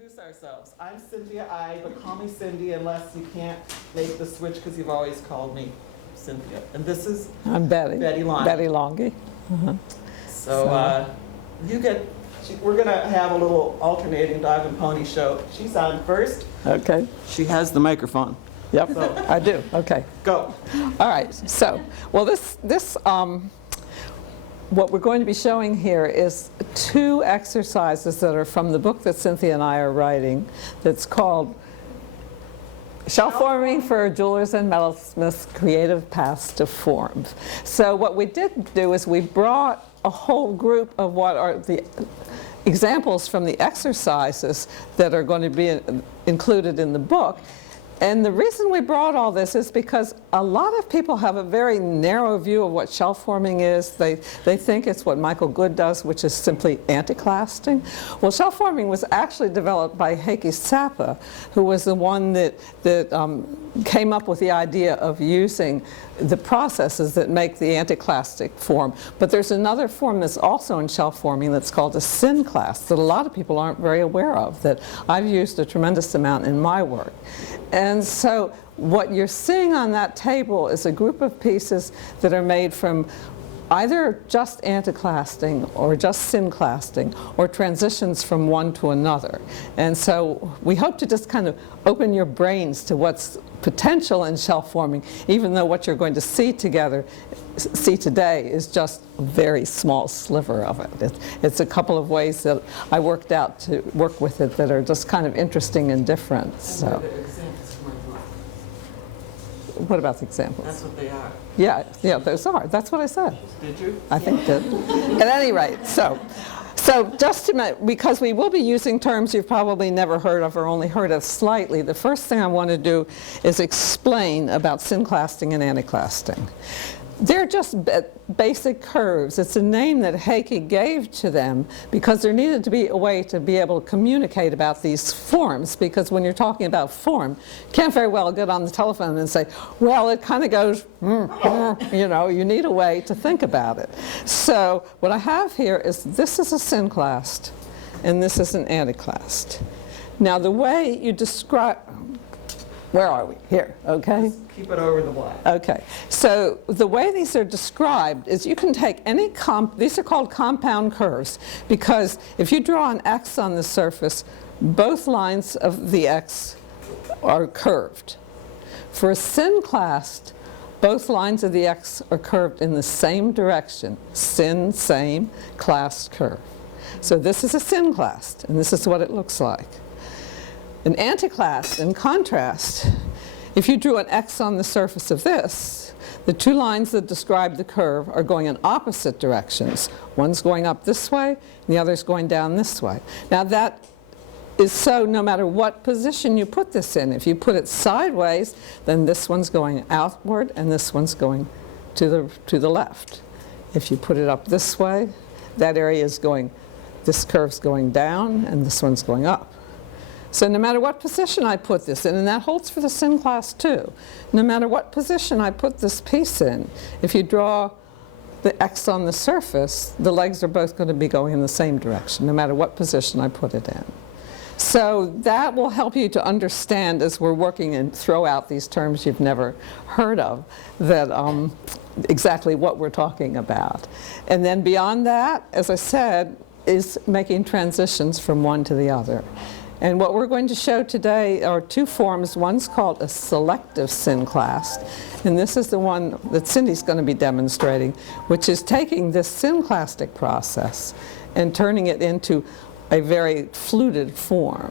introduce ourselves. I'm Cynthia but call me Cindy unless you can't make the switch because you've always called me Cynthia. And this is I'm Betty. Betty Longhi. Betty Longhi. We're going to have a little alternating dog and pony show. She's on first. Okay. She has the microphone. Yep, So, I do. Okay. go. All right. So, well, what we're going to be showing here is 2 exercises that are from the book that Cynthia and I are writing that's called Shelf Forming for Jewelers and Metalsmiths, Creative Paths to Forms. So what we did do is we brought a whole group of what are the examples from the exercises that are going to be included in the book. And the reason we brought all this is because a lot of people have a very narrow view of what shelf forming is. They think it's what Michael Good does, which is simply anticlasting. Well, shelf forming was actually developed by Heikki Sapa, who was the one that came up with the idea of using the processes that make the anticlastic form. But there's another form that's also in shelf forming that's called a synclast that a lot of people aren't very aware of, that I've used a tremendous amount in my work. And so what you're seeing on that table is a group of pieces that are made from either just anticlasting or just synclasting or transitions from one to another. And so we hope to just kind of open your brains to what's potential in shelf forming, even though what you're going to see today is just a very small sliver of it. It's a couple of ways that I worked out to work with it that are just kind of interesting and different. So. What about the examples? That's what they are. Yeah, those are. That's what I said. Did you? I think did. At any rate, so just to, because we will be using terms you've probably never heard of or only heard of slightly, the first thing I want to do is explain about synclasting and anticlasting. They're just basic curves. It's a name that Heikki gave to them because there needed to be a way to be able to communicate about these forms, because when you're talking about form, you can't very well get on the telephone and say, well, it kind of goes, you know, you need a way to think about it. So what I have here is this is a synclast and this is an anticlast. Now the way you describe, where are we? Here, okay? Just keep it over the black. Okay, so the way these are described is you can take any these are called compound curves, because if you draw an X on the surface, both lines of the X are curved. For a synclast, both lines of the X are curved in the same direction. Syn, same, clast, curve. So this is a synclast, and this is what it looks like. An anticlast, in contrast, if you drew an X on the surface of this, the 2 lines that describe the curve are going in opposite directions. One's going up this way, and the other's going down this way. Now that is so no matter what position you put this in. If you put it sideways, then this one's going outward and this one's going to the left. If you put it up this way, that area is going, this curve's going down and this one's going up. So no matter what position I put this in, and that holds for the synclast too, no matter what position I put this piece in, if you draw the X on the surface, the legs are both going to be going in the same direction, no matter what position I put it in. So that will help you to understand, as we're working and throw out these terms you've never heard of, that exactly what we're talking about. And then beyond that, as I said, is making transitions from one to the other. And what we're going to show today are 2 forms. One's called a selective synclast, and this is the one that Cindy's going to be demonstrating, which is taking this synclastic process and turning it into a very fluted form.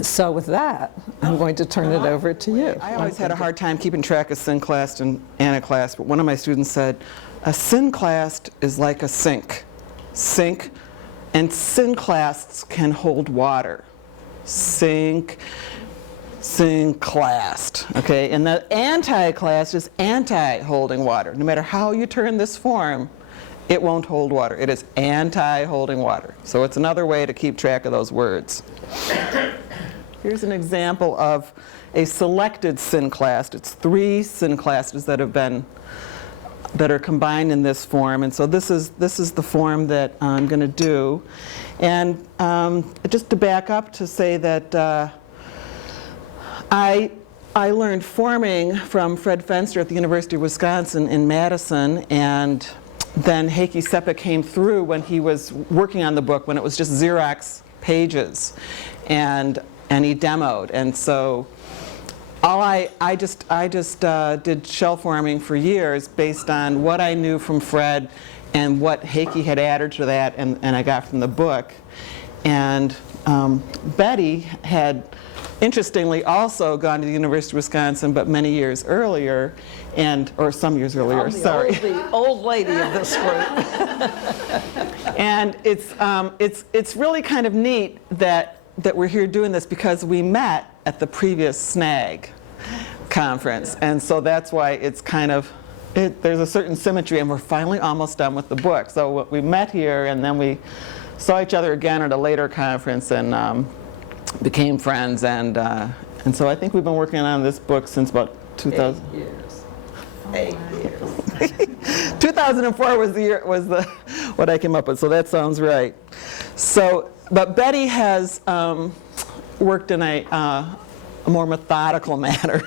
So with that, I'm going to turn it over to you. I always had a hard time keeping track of synclast and anticlast, but one of my students said, a synclast is like a sink. Sink. And synclasts can hold water. Synclast, okay? And the anticlast is anti-holding water. No matter how you turn this form, it won't hold water. It is anti-holding water. So it's another way to keep track of those words. Here's an example of a selected synclast. It's 3 synclasts that have been that are combined in this form. And so this is the form that I'm going to do. And just to back up to say that I learned forming from Fred Fenster at the University of Wisconsin in Madison, and then Heikki Seppä came through when he was working on the book, when it was just Xerox pages, and he demoed. And so I just did shell forming for years based on what I knew from Fred and what Heikki had added to that, and I got from the book. And Betty had, interestingly, also gone to the University of Wisconsin, but many years earlier, or some years earlier, sorry. The old lady of this group. And it's really kind of neat that we're here doing this, because we met at the previous SNAG conference, and so that's why it's kind of, there's a certain symmetry, and we're finally almost done with the book. So we met here, and then we saw each other again at a later conference, and became friends, and so I think we've been working on this book since about 2000. 8 years. 8 years. 2004 was what I came up with, so that sounds right. So, but Betty has worked in a more methodical manner,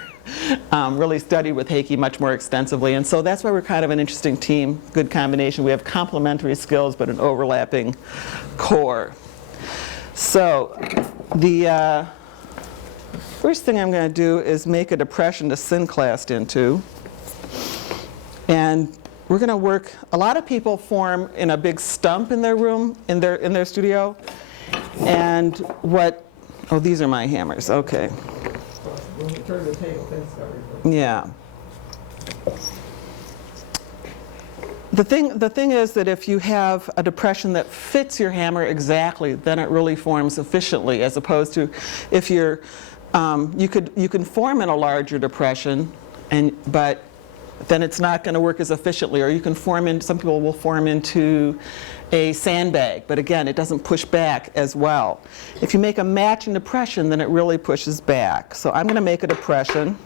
really studied with Heikki much more extensively, and so that's why we're kind of an interesting team, good combination. We have complementary skills, but an overlapping core. So the first thing I'm going to do is make a depression to synclast into. And we're going to work, a lot of people form in a big stump in their room, in their studio. And oh, these are my hammers, okay. When you turn the table, that's everything. Yeah. The thing is that if you have a depression that fits your hammer exactly, then it really forms efficiently, as opposed to if you're, you can form in a larger depression, but then it's not going to work as efficiently. Or you can form in, some people will form into a sandbag, but again, it doesn't push back as well. If you make a matching depression, then it really pushes back. So I'm going to make a depression.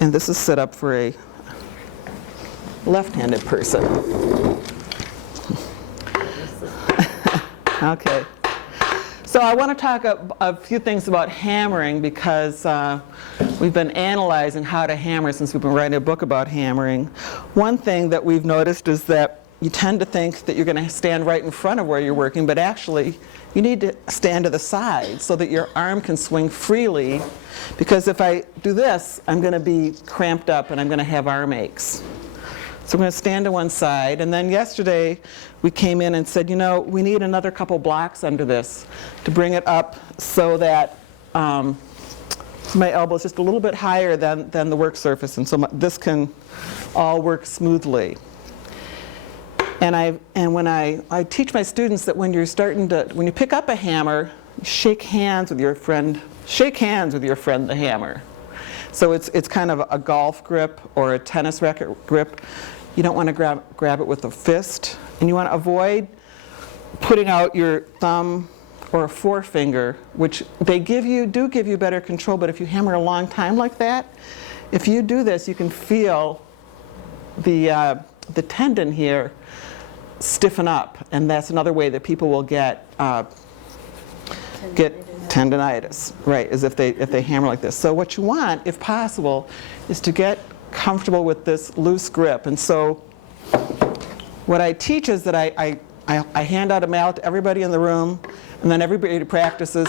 And this is set up for a left-handed person. Okay. So I want to talk a few things about hammering, because we've been analyzing how to hammer since we've been writing a book about hammering. One thing that we've noticed is that you tend to think that you're going to stand right in front of where you're working, but actually you need to stand to the side so that your arm can swing freely, because if I do this, I'm going to be cramped up and I'm going to have arm aches. So I'm going to stand to one side, and then yesterday we came in and said, you know, we need another couple blocks under this to bring it up so that so my elbow is just a little bit higher than the work surface, and so this can all work smoothly. And when I teach my students that when you pick up a hammer, shake hands with your friend the hammer. So it's kind of a golf grip or a tennis racket grip. You don't want to grab it with a fist, and you want to avoid putting out your thumb or a forefinger, which do give you better control, but if you hammer a long time like that, if you do this, you can feel the tendon here stiffen up, and that's another way that people will get tendinitis, right, is if they hammer like this. So what you want, if possible, is to get comfortable with this loose grip. And so what I teach is that I hand out a mallet to everybody in the room, and then everybody practices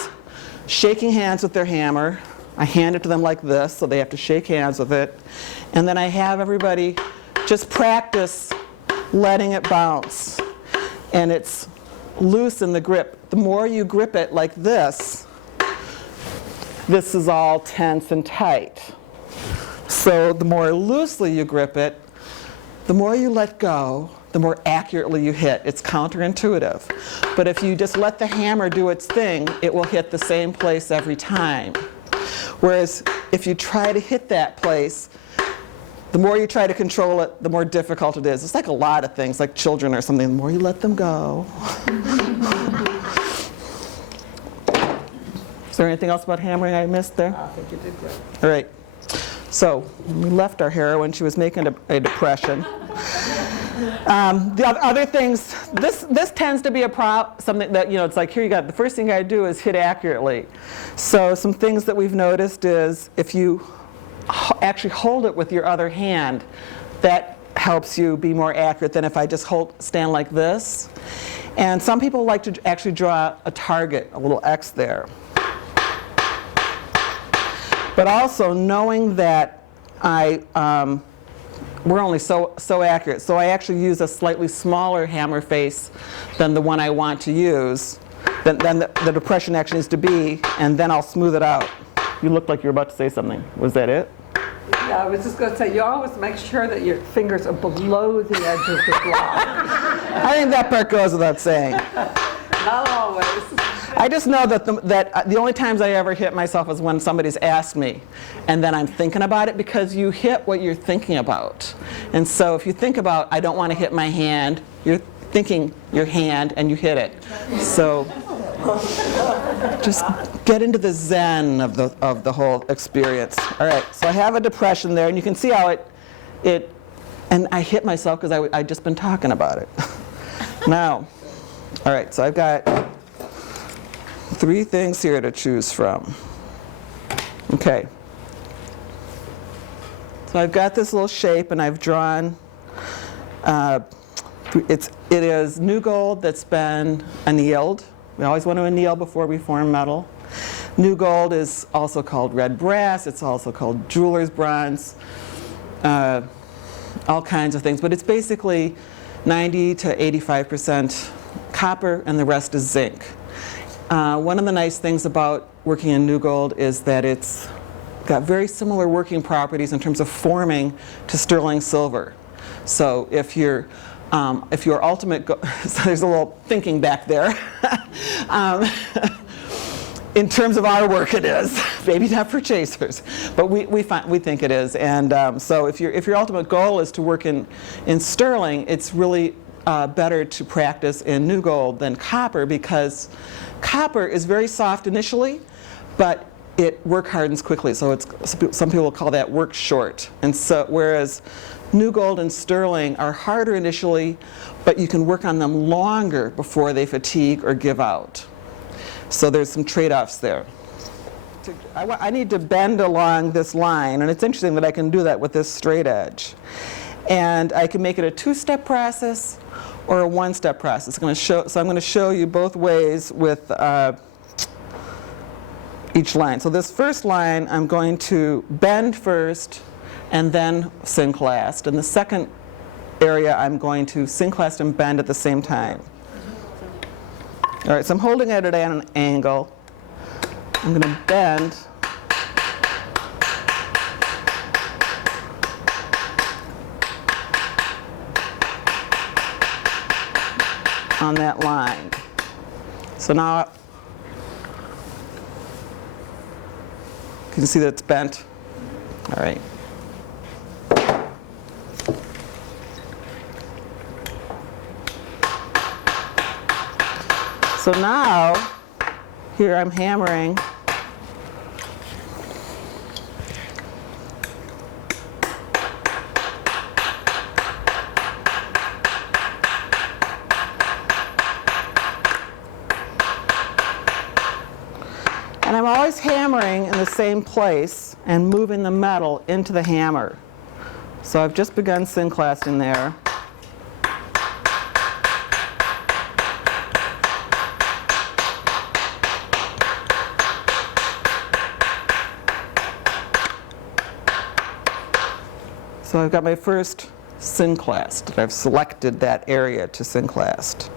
shaking hands with their hammer. I hand it to them like this, so they have to shake hands with it. And then I have everybody just practice letting it bounce. And it's loose in the grip. The more you grip it like this is all tense and tight. So the more loosely you grip it, the more you let go, the more accurately you hit. It's counterintuitive. But if you just let the hammer do its thing, it will hit the same place every time. Whereas if you try to hit that place, the more you try to control it, the more difficult it is. It's like a lot of things, like children or something. The more you let them go. So there anything else about hammering I missed there? I think you did great. All right. So when we left our heroine, she was making a depression. The other things, this tends to be something that, it's like, here you got, the first thing you got to do is hit accurately. So some things that we've noticed is if you actually hold it with your other hand, that helps you be more accurate than if I just stand like this. And some people like to actually draw a target, a little X there. But also knowing that we're only so accurate. So I actually use a slightly smaller hammer face than the one I want to use, than the depression actually needs to be, and then I'll smooth it out. You look like you're about to say something. Was that it? Yeah, I was just going to say, you always make sure that your fingers are below the edge of the block. I think that part goes without saying. Not always. I just know that the only times I ever hit myself is when somebody's asked me, and then I'm thinking about it, because you hit what you're thinking about. And so if you think about, I don't want to hit my hand, you're thinking your hand and you hit it. So just get into the zen of the whole experience. All right, so I have a depression there, and you can see how and I hit myself because I'd just been talking about it. Now, all right, so I've got 3 things here to choose from. Okay. So I've got this little shape, and I've drawn, it is new gold that's been annealed. We always want to anneal before we form metal. New gold is also called red brass. It's also called jeweler's bronze. All kinds of things. But it's basically 90 to 85% copper, and the rest is zinc. One of the nice things about working in new gold is that it's got very similar working properties in terms of forming to sterling silver. So if your ultimate so there's a little thinking back there. In terms of our work, it is. Maybe not for chasers, but we think it is. And so if your ultimate goal is to work in sterling, it's really better to practice in new gold than copper, because copper is very soft initially, but it work hardens quickly. So some people call that work short. And so whereas new gold and sterling are harder initially, but you can work on them longer before they fatigue or give out. So there's some trade-offs there. I need to bend along this line, and it's interesting that I can do that with this straight edge. And I can make it a 2-step process or a 1-step process. So I'm going to show you both ways with each line. So this first line, I'm going to bend first and then synclast. And the second area, I'm going to synclast and bend at the same time. All right, so I'm holding it at an angle. I'm going to bend. On that line. So now you can see that it's bent. All right. So now, here I'm hammering. And I'm always hammering in the same place and moving the metal into the hammer. So I've just begun synclasting there. So I've got my first synclast. I've selected that area to synclast.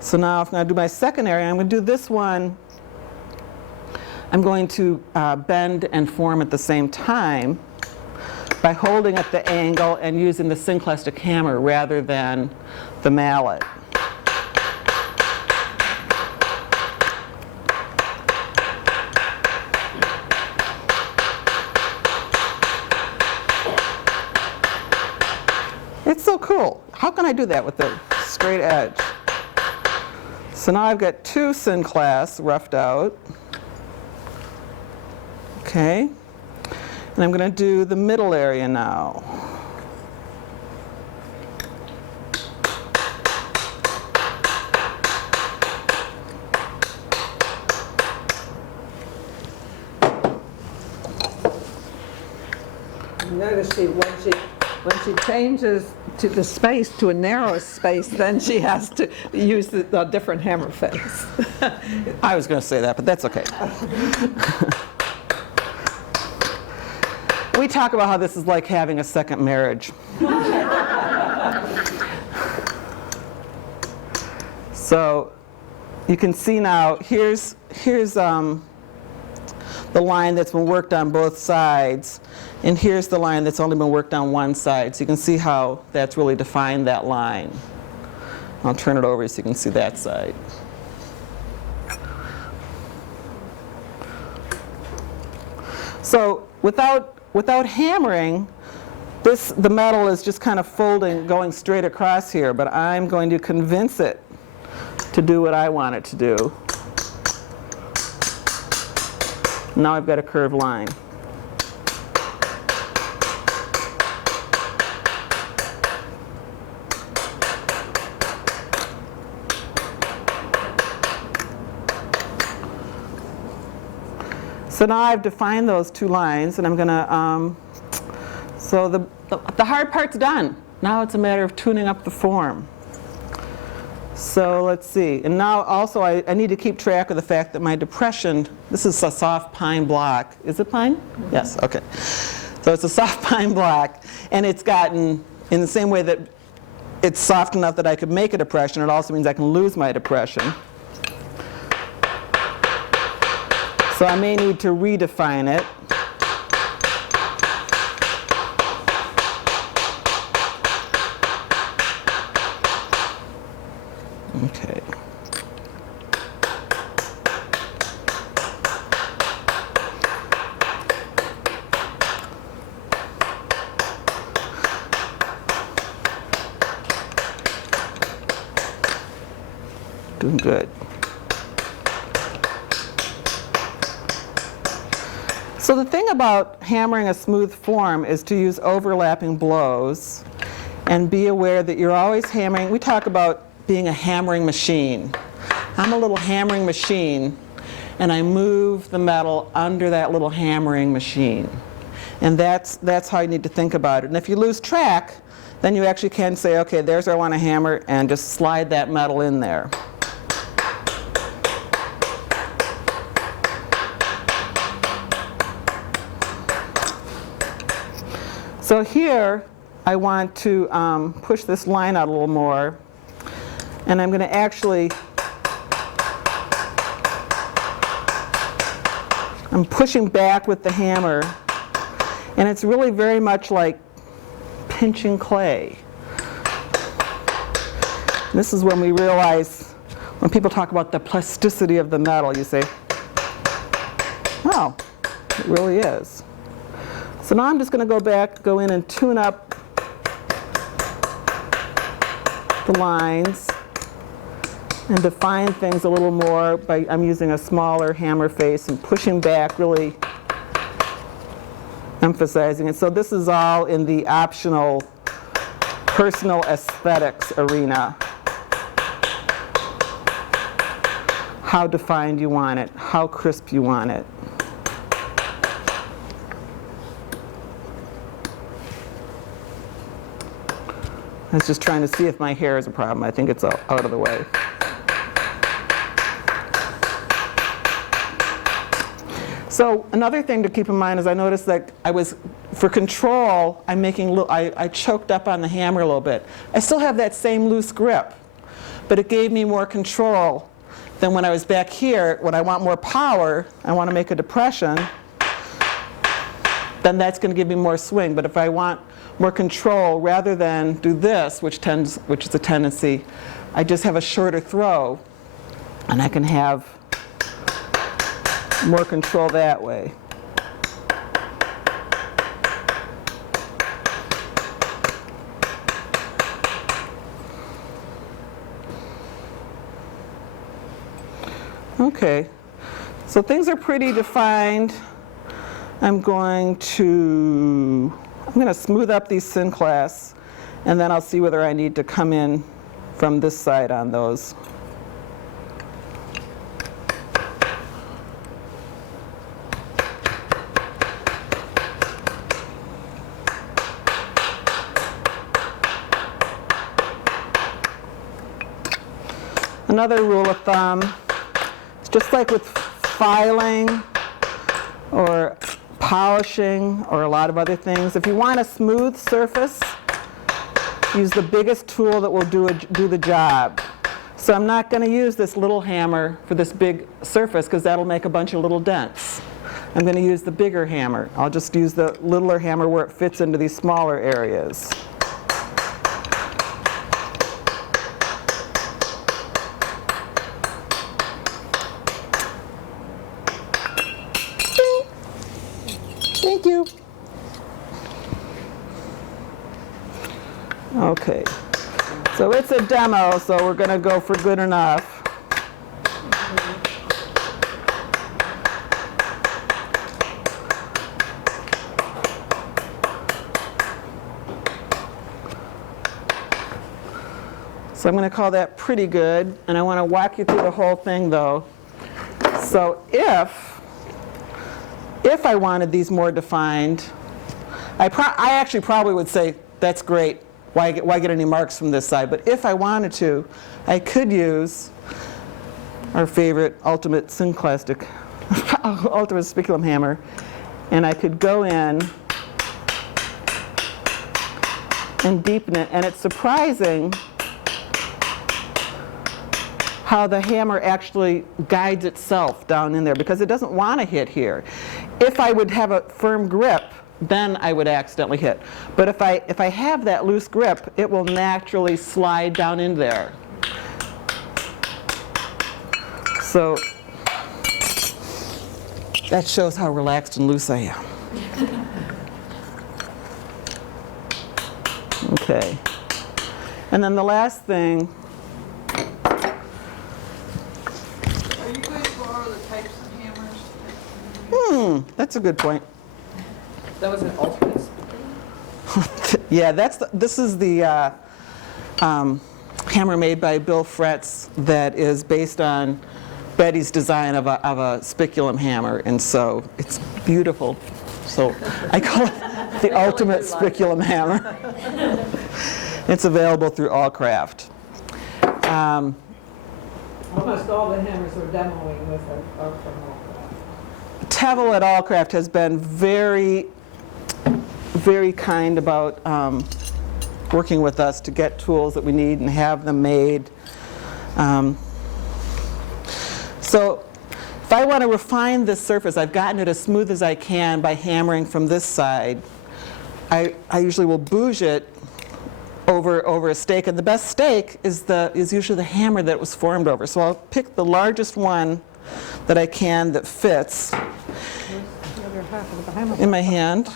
So now if I'm going to do my second area, I'm going to do this one. I'm going to bend and form at the same time by holding at the angle and using the synclastic hammer rather than the mallet. It's so cool. How can I do that with the straight edge? So now I've got 2 synclasts roughed out. Okay. And I'm going to do the middle area now. Notice when she changes to the space to a narrow space, then she has to use the different hammer face. I was going to say that, but that's okay. We talk about how this is like having a second marriage. So you can see now, here's the line that's been worked on both sides, and here's the line that's only been worked on one side. So you can see how that's really defined that line. I'll turn it over so you can see that side. So without hammering, the metal is just kind of folding, going straight across here, but I'm going to convince it to do what I want it to do. Now I've got a curved line. So now I've defined those two lines, and I'm going to, so the hard part's done. Now it's a matter of tuning up the form. So let's see. And now also I need to keep track of the fact that my depression, this is a soft pine block. Is it pine? Mm-hmm. Yes, okay. So it's a soft pine block, and it's gotten, in the same way that it's soft enough that I could make a depression, it also means I can lose my depression. So I may need to redefine it. Okay. Doing good. So the thing about hammering a smooth form is to use overlapping blows and be aware that you're always hammering. We talk about being a hammering machine. I'm a little hammering machine, and I move the metal under that little hammering machine. And that's how you need to think about it. And if you lose track, then you actually can say, okay, there's where I want to hammer, and just slide that metal in there. So here, I want to push this line out a little more, and I'm going to actually, I'm pushing back with the hammer, and it's really very much like pinching clay. And this is when we realize, when people talk about the plasticity of the metal, you say, wow, it really is. So now I'm just going to go in and tune up the lines and define things a little more by, I'm using a smaller hammer face and pushing back, really emphasizing it. So this is all in the optional personal aesthetics arena. How defined you want it, how crisp you want it. I was just trying to see if my hair is a problem. I think it's out of the way. So another thing to keep in mind is I noticed that for control, I choked up on the hammer a little bit. I still have that same loose grip, but it gave me more control than when I was back here. When I want more power, I want to make a depression, then that's going to give me more swing. But if I want more control, rather than do this, which is a tendency, I just have a shorter throw, and I can have more control that way. Okay, so things are pretty defined. I'm going to smooth up these thin clasts, and then I'll see whether I need to come in from this side on those. Another rule of thumb, it's just like with filing or polishing or a lot of other things. If you want a smooth surface, use the biggest tool that will do the job. So I'm not going to use this little hammer for this big surface because that'll make a bunch of little dents. I'm going to use the bigger hammer. I'll just use the littler hammer where it fits into these smaller areas. Thank you. Okay, so it's a demo, so we're going to go for good enough. So I'm going to call that pretty good, and I want to walk you through the whole thing though. So if I wanted these more defined, I actually probably would say, that's great, why get any marks from this side? But if I wanted to, I could use our favorite ultimate synclastic, ultimate spiculum hammer, and I could go in and deepen it, and it's surprising how the hammer actually guides itself down in there because it doesn't want to hit here. If I would have a firm grip, then I would accidentally hit. But if I have that loose grip, it will naturally slide down in there. So that shows how relaxed and loose I am. Okay. And then the last thing, that's a good point. That was an ultimate. Yeah, this is the hammer made by Bill Fretz that is based on Betty's design of a spiculum hammer, and so it's beautiful. So I call it the ultimate spiculum hammer. It's available through Allcraft. Almost all the hammers we're demoing with are from Allcraft. Tevel at Allcraft has been very, very kind about working with us to get tools that we need and have them made. So if I want to refine this surface, I've gotten it as smooth as I can by hammering from this side. I usually will bouge it over a stake, and the best stake is usually the hammer that it was formed over. So I'll pick the largest one that I can that fits in my hand.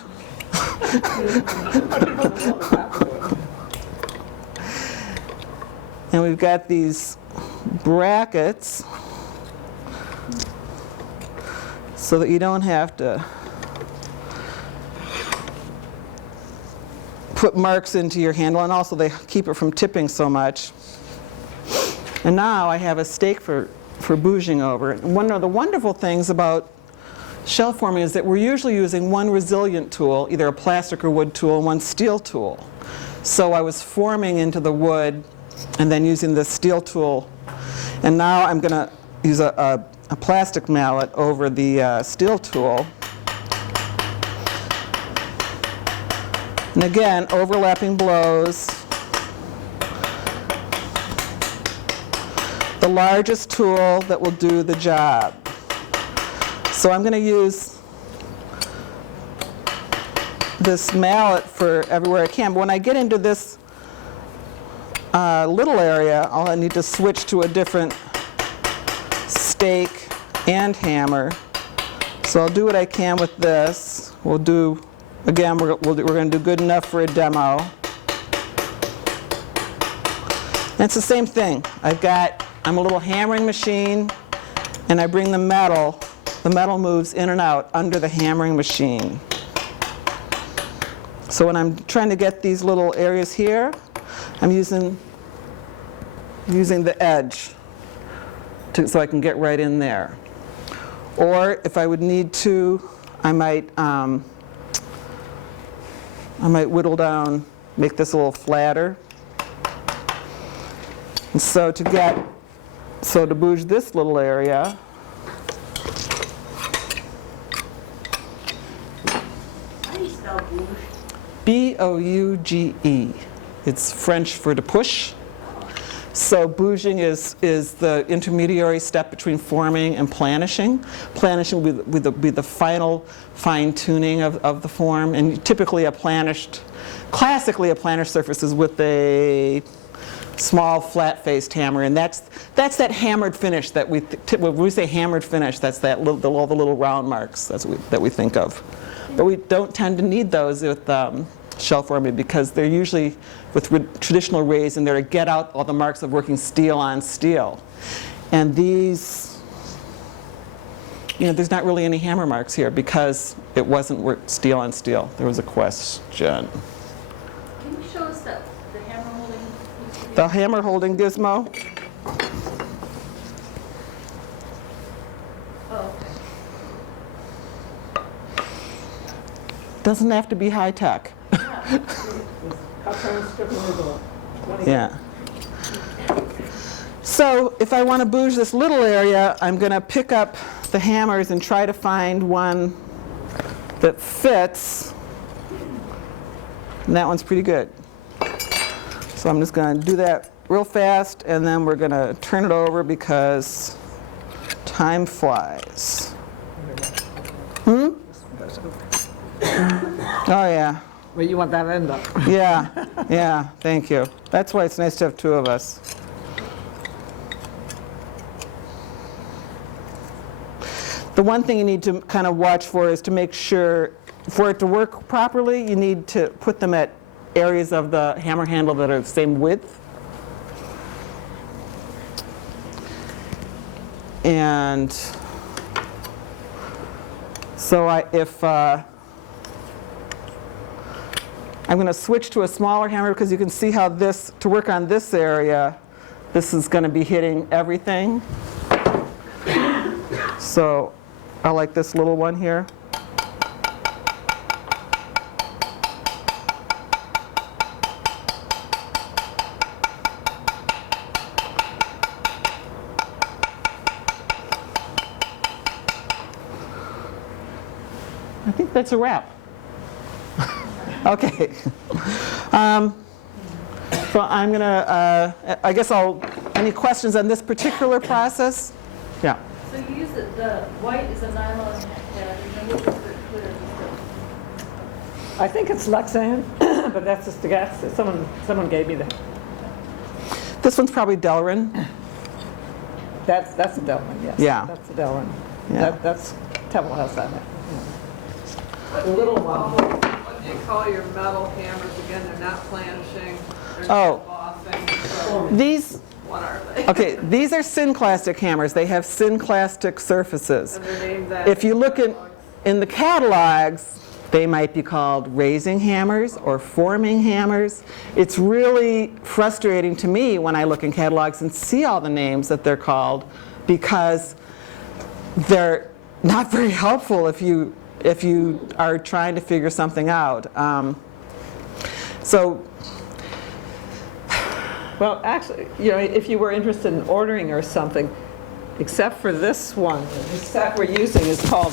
And we've got these brackets so that you don't have to put marks into your handle, and also they keep it from tipping so much. And now I have a stake for bouging over. And one of the wonderful things about shell forming is that we're usually using one resilient tool, either a plastic or wood tool, and one steel tool. So I was forming into the wood and then using the steel tool. And now I'm going to use a plastic mallet over the steel tool. And again, overlapping blows. The largest tool that will do the job. So I'm going to use this mallet for everywhere I can. But when I get into this little area, I'll need to switch to a different stake and hammer. So I'll do what I can with this. We'll do, again, we're going to do good enough for a demo. And it's the same thing. I'm a little hammering machine, and I bring the the metal moves in and out under the hammering machine. So when I'm trying to get these little areas here, I'm using the edge so I can get right in there. Or if I would need to, I might whittle down, make this a little flatter. And so to bouge this little area, How do you spell bouge? B-O-U-G-E. It's French for to push. So bouging is the intermediary step between forming and planishing. Planishing will be the final fine-tuning of the form. And typically classically a planished surface is with a small flat-faced hammer. And that's that hammered finish that when we say hammered finish, that's all the little round marks that we think of. But we don't tend to need those with shell forming because they're usually with traditional rays in there to get out all the marks of working steel on steel. And these, there's not really any hammer marks here because it wasn't steel on steel. There was a question. Can you show us the hammer holding? The hammer holding gizmo. Oh, okay. Doesn't have to be high tech. Yeah. So if I want to bouge this little area, I'm going to pick up the hammers and try to find one that fits. And that one's pretty good. So I'm just going to do that real fast, and then we're going to turn it over because time flies. Oh, yeah. Well, you want that end up. Yeah, thank you. That's why it's nice to have two of us. The one thing you need to kind of watch for is to make sure, for it to work properly, you need to put them at areas of the hammer handle that are the same width. And so I'm going to switch to a smaller hammer because you can see how to work on this area, this is going to be hitting everything. So I like this little one here. I think that's a wrap. Okay. So I'm going to, I guess any questions on this particular process? Yeah. So you use the white is a nylon pad, and then what is the clear? I think it's Lexan, but that's just a guess. Someone gave me that. This one's probably Delrin. That's a Delrin, yes. Yeah. That's a Delrin. Yeah. That's Tevel has that. What do you call- What do you call your metal hammers? Again, they're not planishing, they're Oh. not embossing. So These, what are they? okay, these are synclastic hammers. They have synclastic surfaces. And they're named that. If you look in the catalogs, they might be called raising hammers or forming hammers. It's really frustrating to me when I look in catalogs and see all the names that they're called because they're not very helpful if you are trying to figure something out. Well, actually, if you were interested in ordering or something, except for this one, the set we're using is called,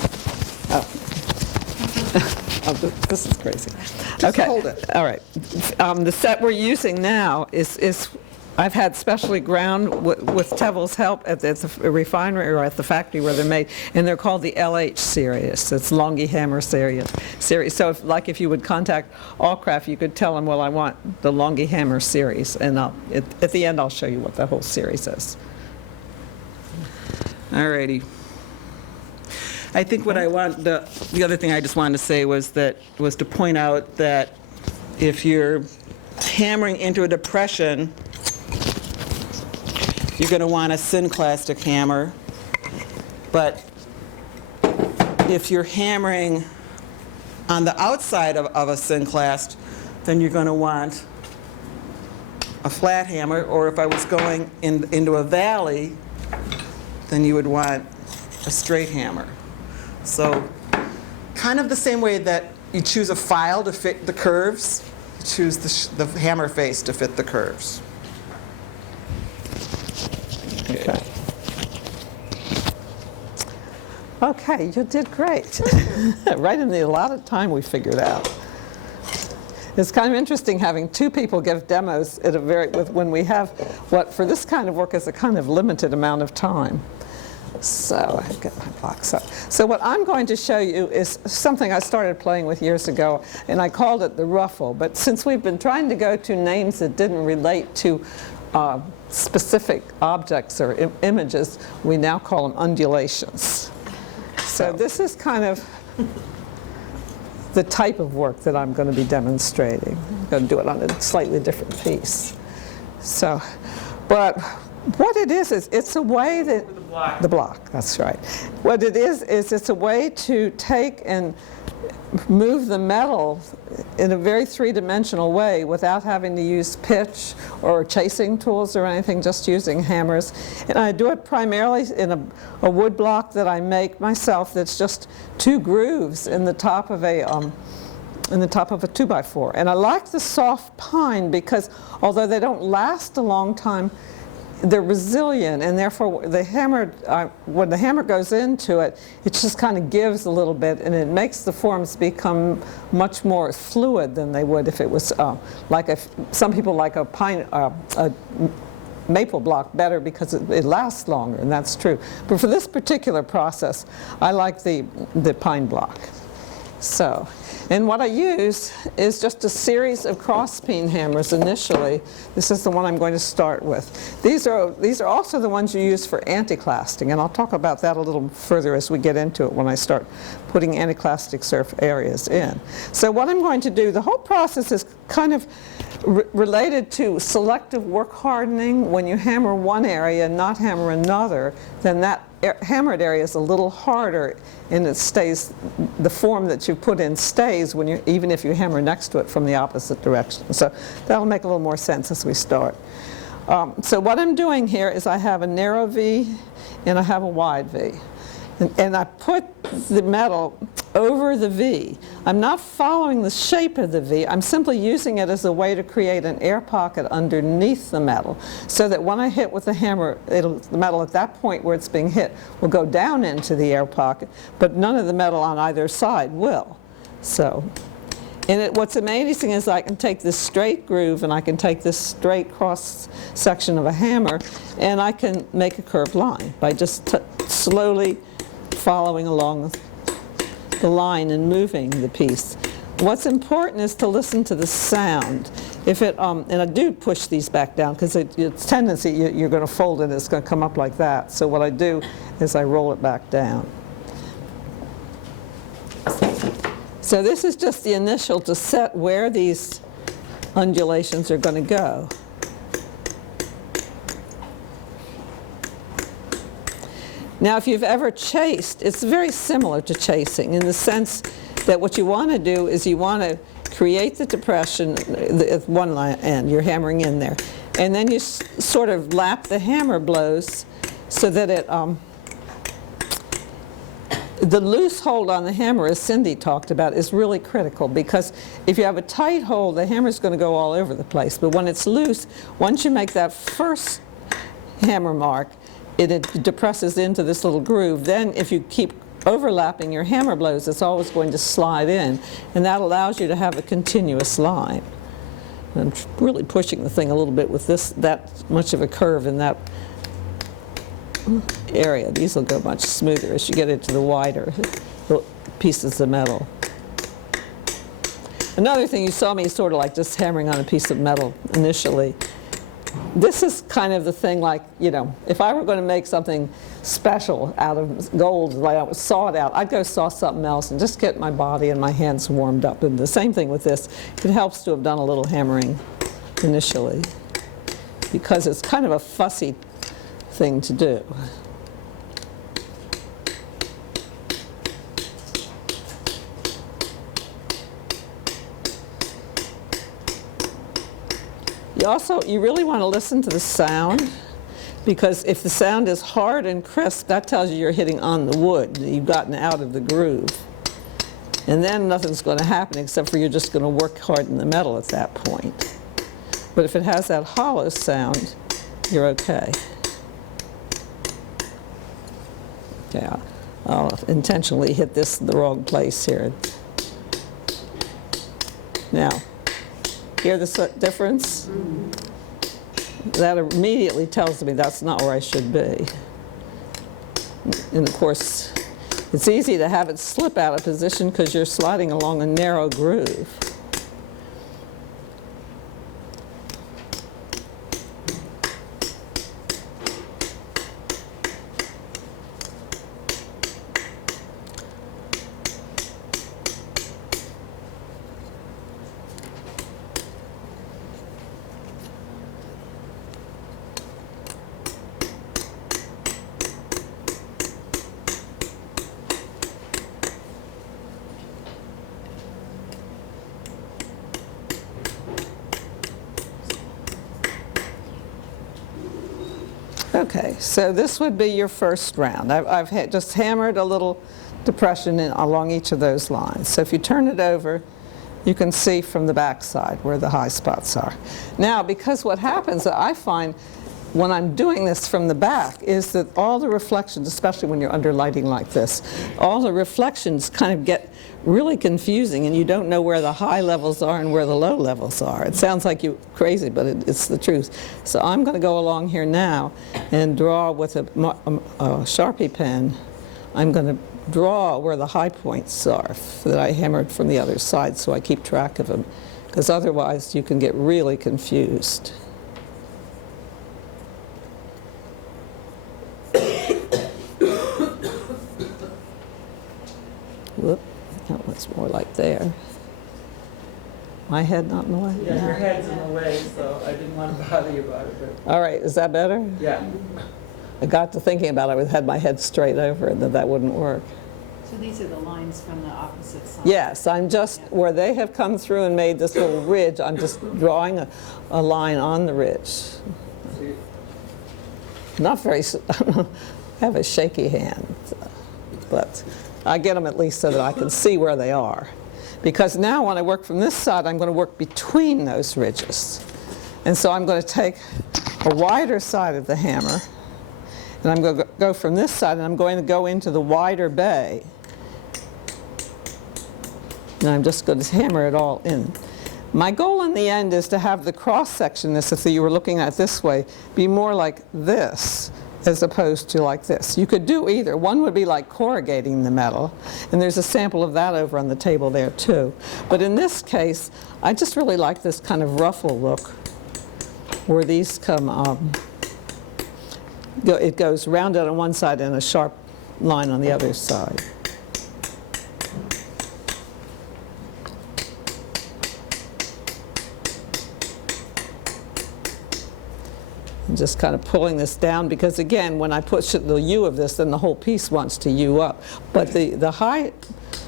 this is crazy. Just hold it. All right. The set we're using now is I've had specially ground with Tevel's help at the refinery or at the factory where they're made, and they're called the LH series. It's Longhi hammer series. So if you would contact Allcraft, you could tell them, well, I want the Longhi hammer series, and at the end I'll show you what the whole series is. All righty. I think what I want, the other thing I just wanted to say was to point out that if you're hammering into a depression, you're going to want a synclastic hammer, but if you're hammering on the outside of a synclast, then you're going to want a flat hammer, or if I was going into a valley, then you would want a straight hammer. So kind of the same way that you choose a file to fit the curves, you choose the hammer face to fit the curves. Okay. Okay, you did great. Right in the allotted time we figured out. It's kind of interesting having two people give demos at when we have what for this kind of work is a kind of limited amount of time. So I get my box up. So what I'm going to show you is something I started playing with years ago, and I called it the ruffle. But since we've been trying to go to names that didn't relate to specific objects or images, we now call them undulations. So this is kind of the type of work that I'm going to be demonstrating. I'm going to do it on a slightly different piece. So, but what it is it's a way that the block, that's right. What it is it's a way to take and move the metal in a very three-dimensional way without having to use pitch or chasing tools or anything, just using hammers. And I do it primarily in a wood block that I make myself that's just two grooves in the top of a 2x4. And I like the soft pine because although they don't last a long time, they're resilient, and therefore the hammer, when the hammer goes into it, it just kind of gives a little bit, and it makes the forms become much more fluid than they would if it was some people like a maple block better because it lasts longer, and that's true. But for this particular process, I like the pine block. So, and what I use is just a series of cross-peen hammers initially. This is the one I'm going to start with. These are also the ones you use for anti-clasting, and I'll talk about that a little further as we get into it when I start putting anti-clastic surf areas in. So what I'm going to do, the whole process is kind of related to selective work hardening. When you hammer one area and not hammer another, then that hammered area is a little harder, and it stays, the form that you put in stays when even if you hammer next to it from the opposite direction. So that'll make a little more sense as we start. So what I'm doing here is I have a narrow V and I have a wide V. And I put the metal over the V. I'm not following the shape of the V. I'm simply using it as a way to create an air pocket underneath the metal so that when I hit with the hammer, the metal at that point where it's being hit will go down into the air pocket, but none of the metal on either side will. So, and what's amazing is I can take this straight groove and I can take this straight cross section of a hammer and I can make a curved line by just slowly following along the line and moving the piece. What's important is to listen to the sound. If it, and I do push these back down because it's tendency you're going to fold it, it's going to come up like that. So what I do is I roll it back down. So this is just the initial to set where these undulations are going to go. Now, if you've ever chased, it's very similar to chasing in the sense that what you want to do is you want to create the depression at one end, you're hammering in there, and then you sort of lap the hammer blows so that it, the loose hold on the hammer, as Cindy talked about, is really critical because if you have a tight hold, the hammer's going to go all over the place. But when it's loose, once you make that first hammer mark, it depresses into this little groove. Then if you keep overlapping your hammer blows, it's always going to slide in, and that allows you to have a continuous line. I'm really pushing the thing a little bit with that much of a curve in that area. These will go much smoother as you get into the wider pieces of metal. Another thing, you saw me sort of like just hammering on a piece of metal initially. This is kind of the thing like, you know, if I were going to make something special out of gold, like I would saw it out, I'd go saw something else and just get my body and my hands warmed up. And the same thing with this. It helps to have done a little hammering initially because it's kind of a fussy thing to do. You really want to listen to the sound, because if the sound is hard and crisp, that tells you you're hitting on the wood, that you've gotten out of the groove. And then nothing's going to happen except for you're just going to work hard in the metal at that point. But if it has that hollow sound, you're okay. Yeah, I'll intentionally hit this in the wrong place here. Now, hear the difference? That immediately tells me that's not where I should be. And of course, it's easy to have it slip out of position because you're sliding along a narrow groove. Okay, so this would be your first round. I've just hammered a little depression along each of those lines. So if you turn it over, you can see from the back side where the high spots are. Now, because what happens, I find when I'm doing this from the back, is that all the reflections, especially when you're under lighting like this, all the reflections kind of get really confusing, and you don't know where the high levels are and where the low levels are. It sounds like you're crazy, but it's the truth. So I'm going to go along here now and draw with a Sharpie pen. I'm going to draw where the high points are that I hammered from the other side, so I keep track of them, because otherwise you can get really confused. Whoop, that was more like there. My head not in the way? Yeah, your head's in the way, so I didn't want to bother you about it. But All right, is that better? yeah. I got to thinking about it, I had my head straight over and that wouldn't work. So these are the lines from the opposite side? Yes, I'm just, where they have come through and made this little ridge, I'm just drawing a line on the ridge. Not very, I have a shaky hand, but I get them at least so that I can see where they are. Because now when I work from this side, I'm going to work between those ridges. And so I'm going to take a wider side of the hammer, and I'm going to go from this side, and I'm going to go into the wider bay. And I'm just going to hammer it all in. My goal in the end is to have the cross-section, this, if you were looking at it this way, be more like this as opposed to like this. You could do either. One would be like corrugating the metal, and there's a sample of that over on the table there too. But in this case, I just really like this kind of ruffle look where these come, it goes rounded on one side and a sharp line on the other side. I'm just kind of pulling this down because, again, when I push the U of this, then the whole piece wants to U up. But the high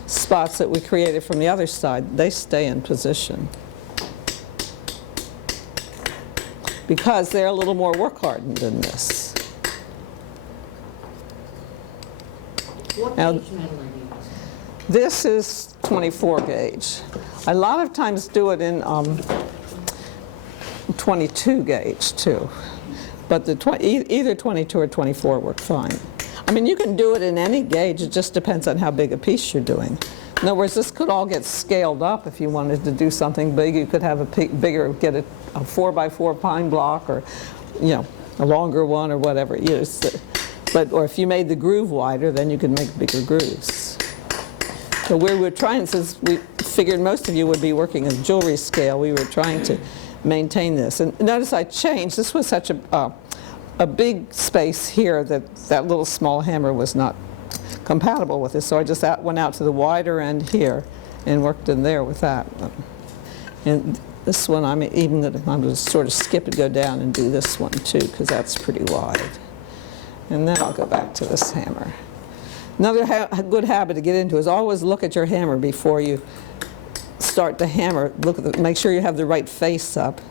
spots that we created from the other side, they stay in position because they're a little more work hardened than this. What Now, gauge metal are you using? This is 24 gauge. I a lot of times do it in 22 gauge too. But either 22 or 24 work fine. I mean, you can do it in any gauge. It just depends on how big a piece you're doing. In other words, this could all get scaled up if you wanted to do something big. You could have a bigger, get a 4x4 pine block, or a longer one, or whatever. Or if you made the groove wider, then you could make bigger grooves. So we were trying, since we figured most of you would be working a jewelry scale, we were trying to maintain this. And notice I changed. This was such a big space here that little small hammer was not compatible with this. So I just went out to the wider end here and worked in there with that. And this one I'm going to sort of skip and go down and do this one too, because that's pretty wide. And then I'll go back to this hammer. Another good habit to get into is always look at your hammer before you start to hammer. Make sure you have the right face up.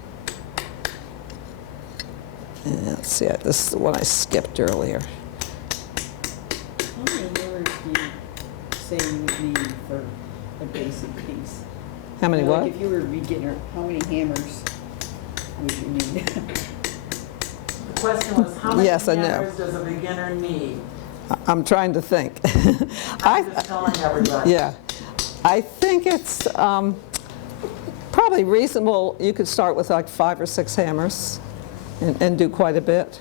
And let's see, this is the one I skipped earlier. How many hammers do you say you would need for a basic piece? How many Like what? if you were a beginner, how many hammers would you need? The question was, how many Yes, I know. hammers does a beginner need? I'm trying to think. I'm just telling everybody. Yeah, I think it's probably reasonable. You could start with like 5 or 6 hammers and do quite a bit.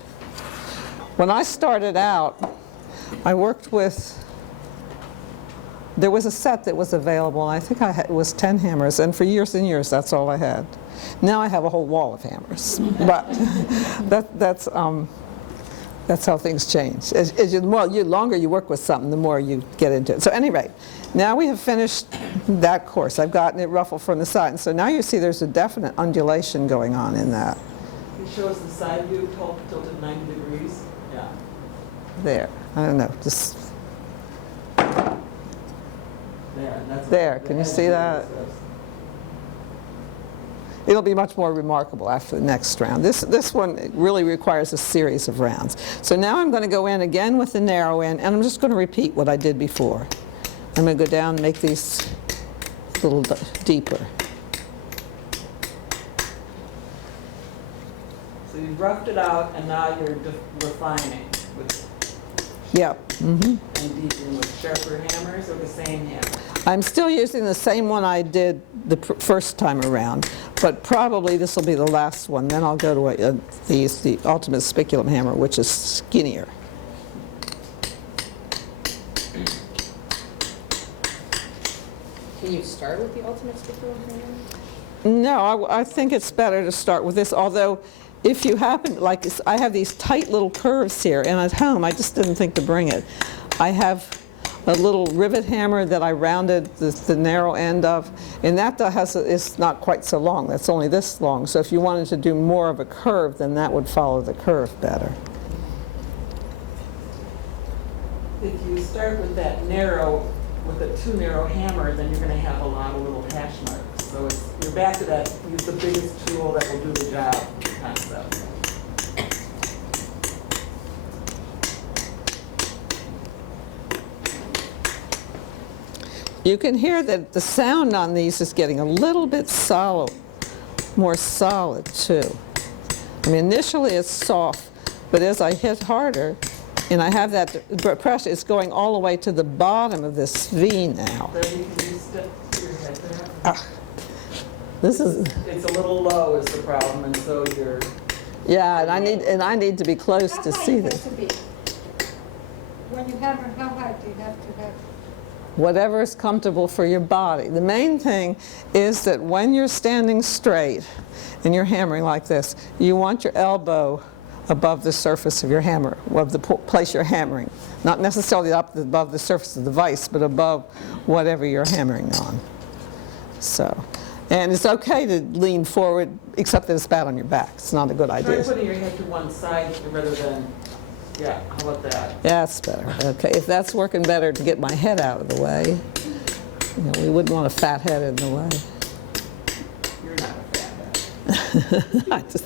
When I started out, I worked with, there was a set that was available, and I think it was 10 hammers, and for years and years, that's all I had. Now I have a whole wall of hammers, but that's how things change. The longer you work with something, the more you get into it. So at any rate, now we have finished that course. I've gotten it ruffled from the side, and so now you see there's a definite undulation going on in that. It shows the side view tilted 90 degrees. Yeah. There, I don't know, just There. And that's there. the Can you edge see of that? it. It'll be much more remarkable after the next round. This one really requires a series of rounds. So now I'm going to go in again with the narrow end, and I'm just going to repeat what I did before. I'm going to go down and make these a little deeper. So you've roughed it out, and now you're refining with Yep. and deepening with sharper hammers or the same hammer. I'm still using the same one I did the first time around, but probably this will be the last one. Then I'll go to the ultimate spiculum hammer, which is skinnier. Can you start with the ultimate spiculum hammer? No, I think it's better to start with this, although if you happen, like I have these tight little curves here, and at home I just didn't think to bring it. I have a little rivet hammer that I rounded the narrow end of, and that is not quite so long. That's only this long. So if you wanted to do more of a curve, then that would follow the curve better. If you start with that narrow, with a too narrow hammer, then you're going to have a lot of little hash marks. So you're back to that, use the biggest tool that will do the job concept. You can hear that the sound on these is getting a little bit solid, more solid too. I mean, initially it's soft, but as I hit harder, and I have that pressure, it's going all the way to the bottom of this V now. Then you can use step to your head there. This is, It's a little low is the problem, and so you're, yeah, and I need to be close to see this. When you hammer, how high do you have to have? Whatever is comfortable for your body. The main thing is that when you're standing straight and you're hammering like this, you want your elbow above the surface of your hammer, of the place you're hammering. Not necessarily up above the surface of the vise, but above whatever you're hammering on. So, and it's okay to lean forward, except that it's bad on your back. It's not a good try idea. putting your head to one side rather than, yeah, how about that? Yeah, that's better. Okay, if that's working better to get my head out of the way, you know, we wouldn't want a fat head in the way. You're not a fat head. I just,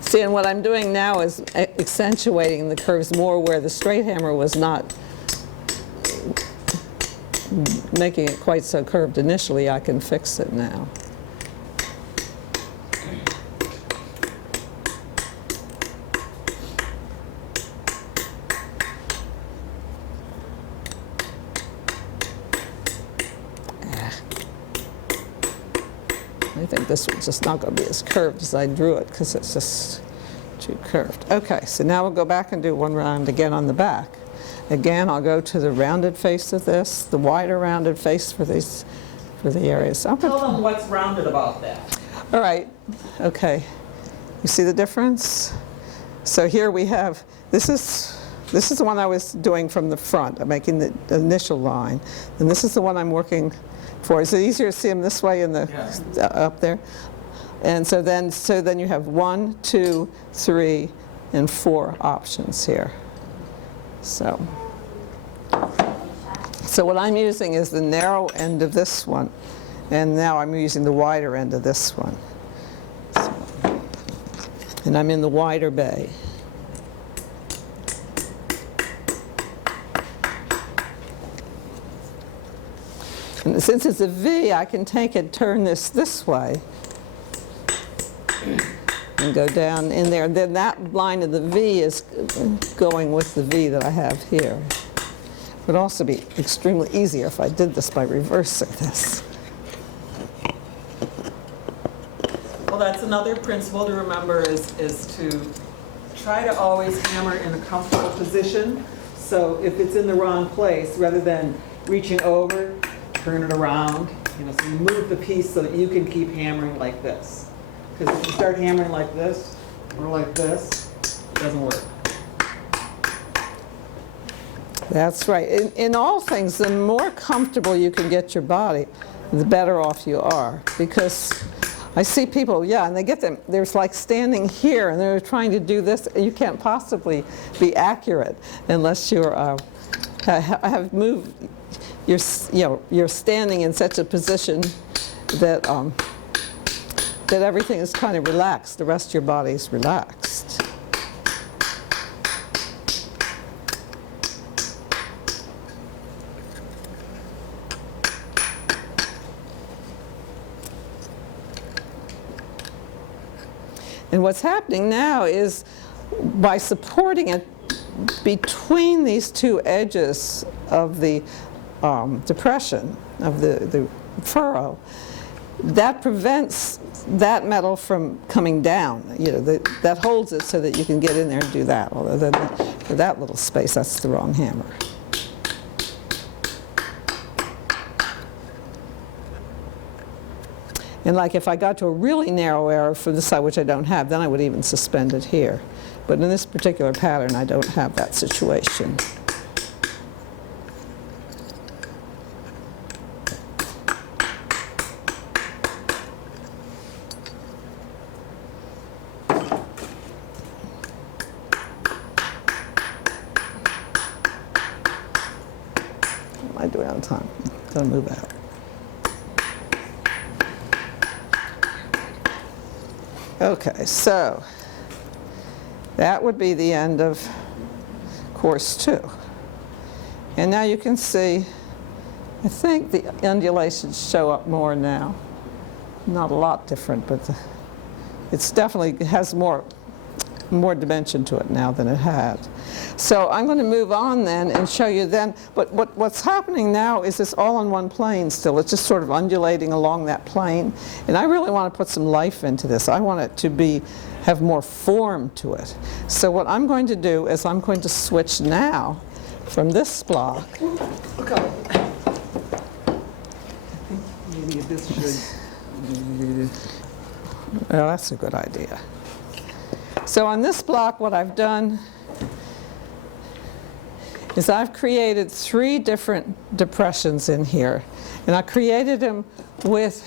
see, and what I'm doing now is accentuating the curves more where the straight hammer was not making it quite so curved initially. I can fix it now. I think this one's just not going to be as curved as I drew it because it's just too curved. Okay, so now we'll go back and do one round again on the back. Again, I'll go to the rounded face of this, the wider rounded face for the areas. Tell them what's rounded about that. All right, okay. You see the difference? So here we have, this is the one I was doing from the front. I'm making the initial line. And this is the one I'm working for. Is it easier to see them this way in the up there? And so then you have 1, 2, 3, and 4 options here. So what I'm using is the narrow end of this one, and now I'm using the wider end of this one. So And I'm in the wider bay. And since it's a V, I can take it, turn this way, and go down in there. And then that line of the V is going with the V that I have here. It would also be extremely easier if I did this by reversing this. Well, that's another principle to remember is to try to always hammer in a comfortable position. So if it's in the wrong place, rather than reaching over, turn it around. So you move the piece so that you can keep hammering like this. Because if you start hammering like this or like this, it doesn't work. That's right. In all things, the more comfortable you can get your body, the better off you are. Because I see people, and they get them, there's like standing here and they're trying to do this. You can't possibly be accurate unless you're, have moved, you're standing in such a position that, that everything is kind of relaxed. The rest of your body is relaxed. And what's happening now is by supporting it between these two edges of the depression, of the furrow, that prevents that metal from coming down. That holds it so that you can get in there and do that. Although then for that little space, that's the wrong hammer. And like if I got to a really narrow area from this side, which I don't have, then I would even suspend it here. But in this particular pattern, I don't have that situation. What am I doing on time? I'm going to move out. Okay, so that would be the end of course 2. And now you can see, I think the undulations show up more now. Not a lot different, but it's definitely, it has more dimension to it now than it had. So I'm going to move on then and show you then, but what's happening now is it's all on one plane still. It's just sort of undulating along that plane. And I really want to put some life into this. I want it to have more form to it. So what I'm going to do is I'm going to switch now from this block. Okay. I think maybe this should... Well, that's a good idea. So on this block, what I've done is I've created 3 different depressions in here. And I created them with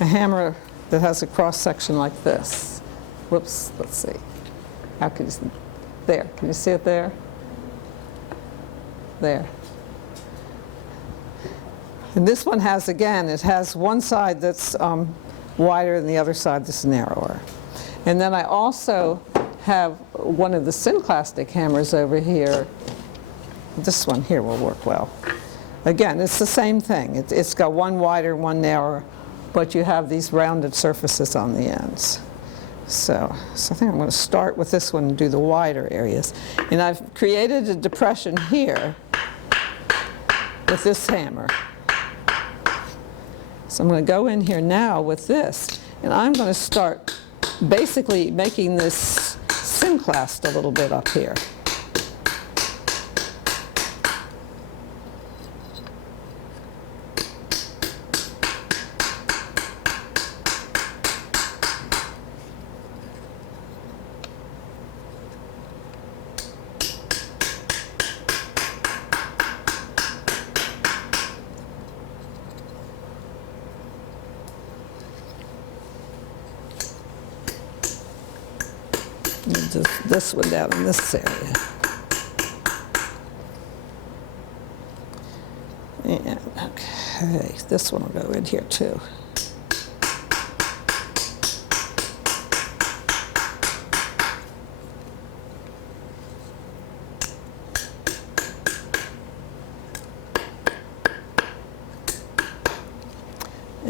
a hammer that has a cross-section like this. Whoops, let's see. How can you see? There, can you see it there? There. And this one has, again, it has one side that's wider and the other side that's narrower. And then I also have one of the synclastic hammers over here. This one here will work well. Again, it's the same thing. It's got one wider, one narrower, but you have these rounded surfaces on the ends. So I think I'm going to start with this one and do the wider areas. And I've created a depression here with this hammer. So I'm going to go in here now with this, and I'm going to start basically making this synclast a little bit up here. Just this one down in this area. And, okay, this one will go in here too.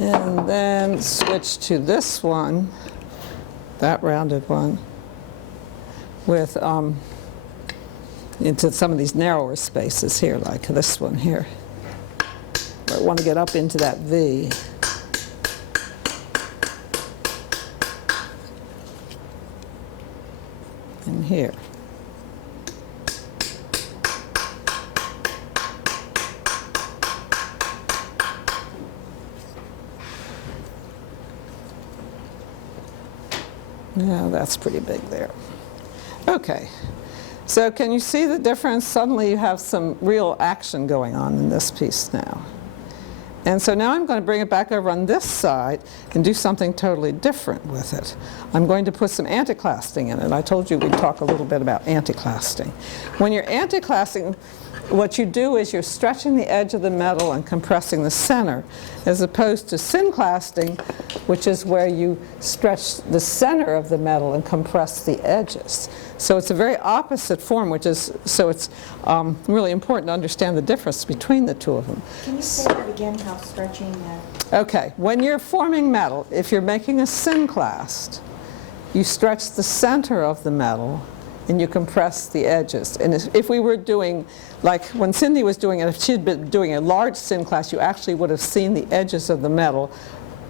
And then switch to this one, that rounded one, with into some of these narrower spaces here, like this one here. I want to get up into that V. And here. Yeah, that's pretty big there. Okay, so can you see the difference? Suddenly you have some real action going on in this piece now. And so now I'm going to bring it back over on this side and do something totally different with it. I'm going to put some anticlasting in it. I told you we'd talk a little bit about anticlasting. When you're anticlasting, what you do is you're stretching the edge of the metal and compressing the center, as opposed to synclasting, which is where you stretch the center of the metal and compress the edges. So it's a very opposite form, which is, so it's really important to understand the difference between the two of them. Can you say that again, how stretching that? Okay, when you're forming metal, if you're making a synclast, you stretch the center of the metal and you compress the edges. And if we were doing, like when Cindy was doing it, if she'd been doing a large synclast, you actually would have seen the edges of the metal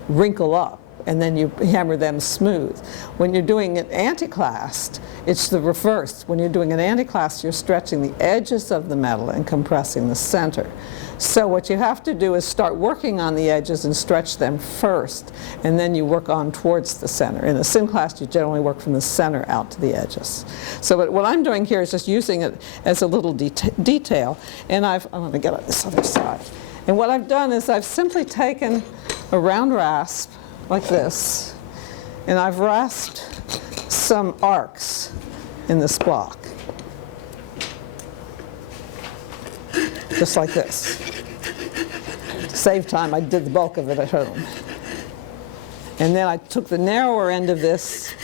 wrinkle up, and then you hammer them smooth. When you're doing an anticlast, it's the reverse. When you're doing an anticlast, you're stretching the edges of the metal and compressing the center. So what you have to do is start working on the edges and stretch them first, and then you work on towards the center. In a synclast, you generally work from the center out to the edges. So what I'm doing here is just using it as a little detail, and I'm going to get on this other side. And what I've done is I've simply taken a round rasp like this, and I've rasped some arcs in this block, just like this. To save time, I did the bulk of it at home. And then I took the narrower end of this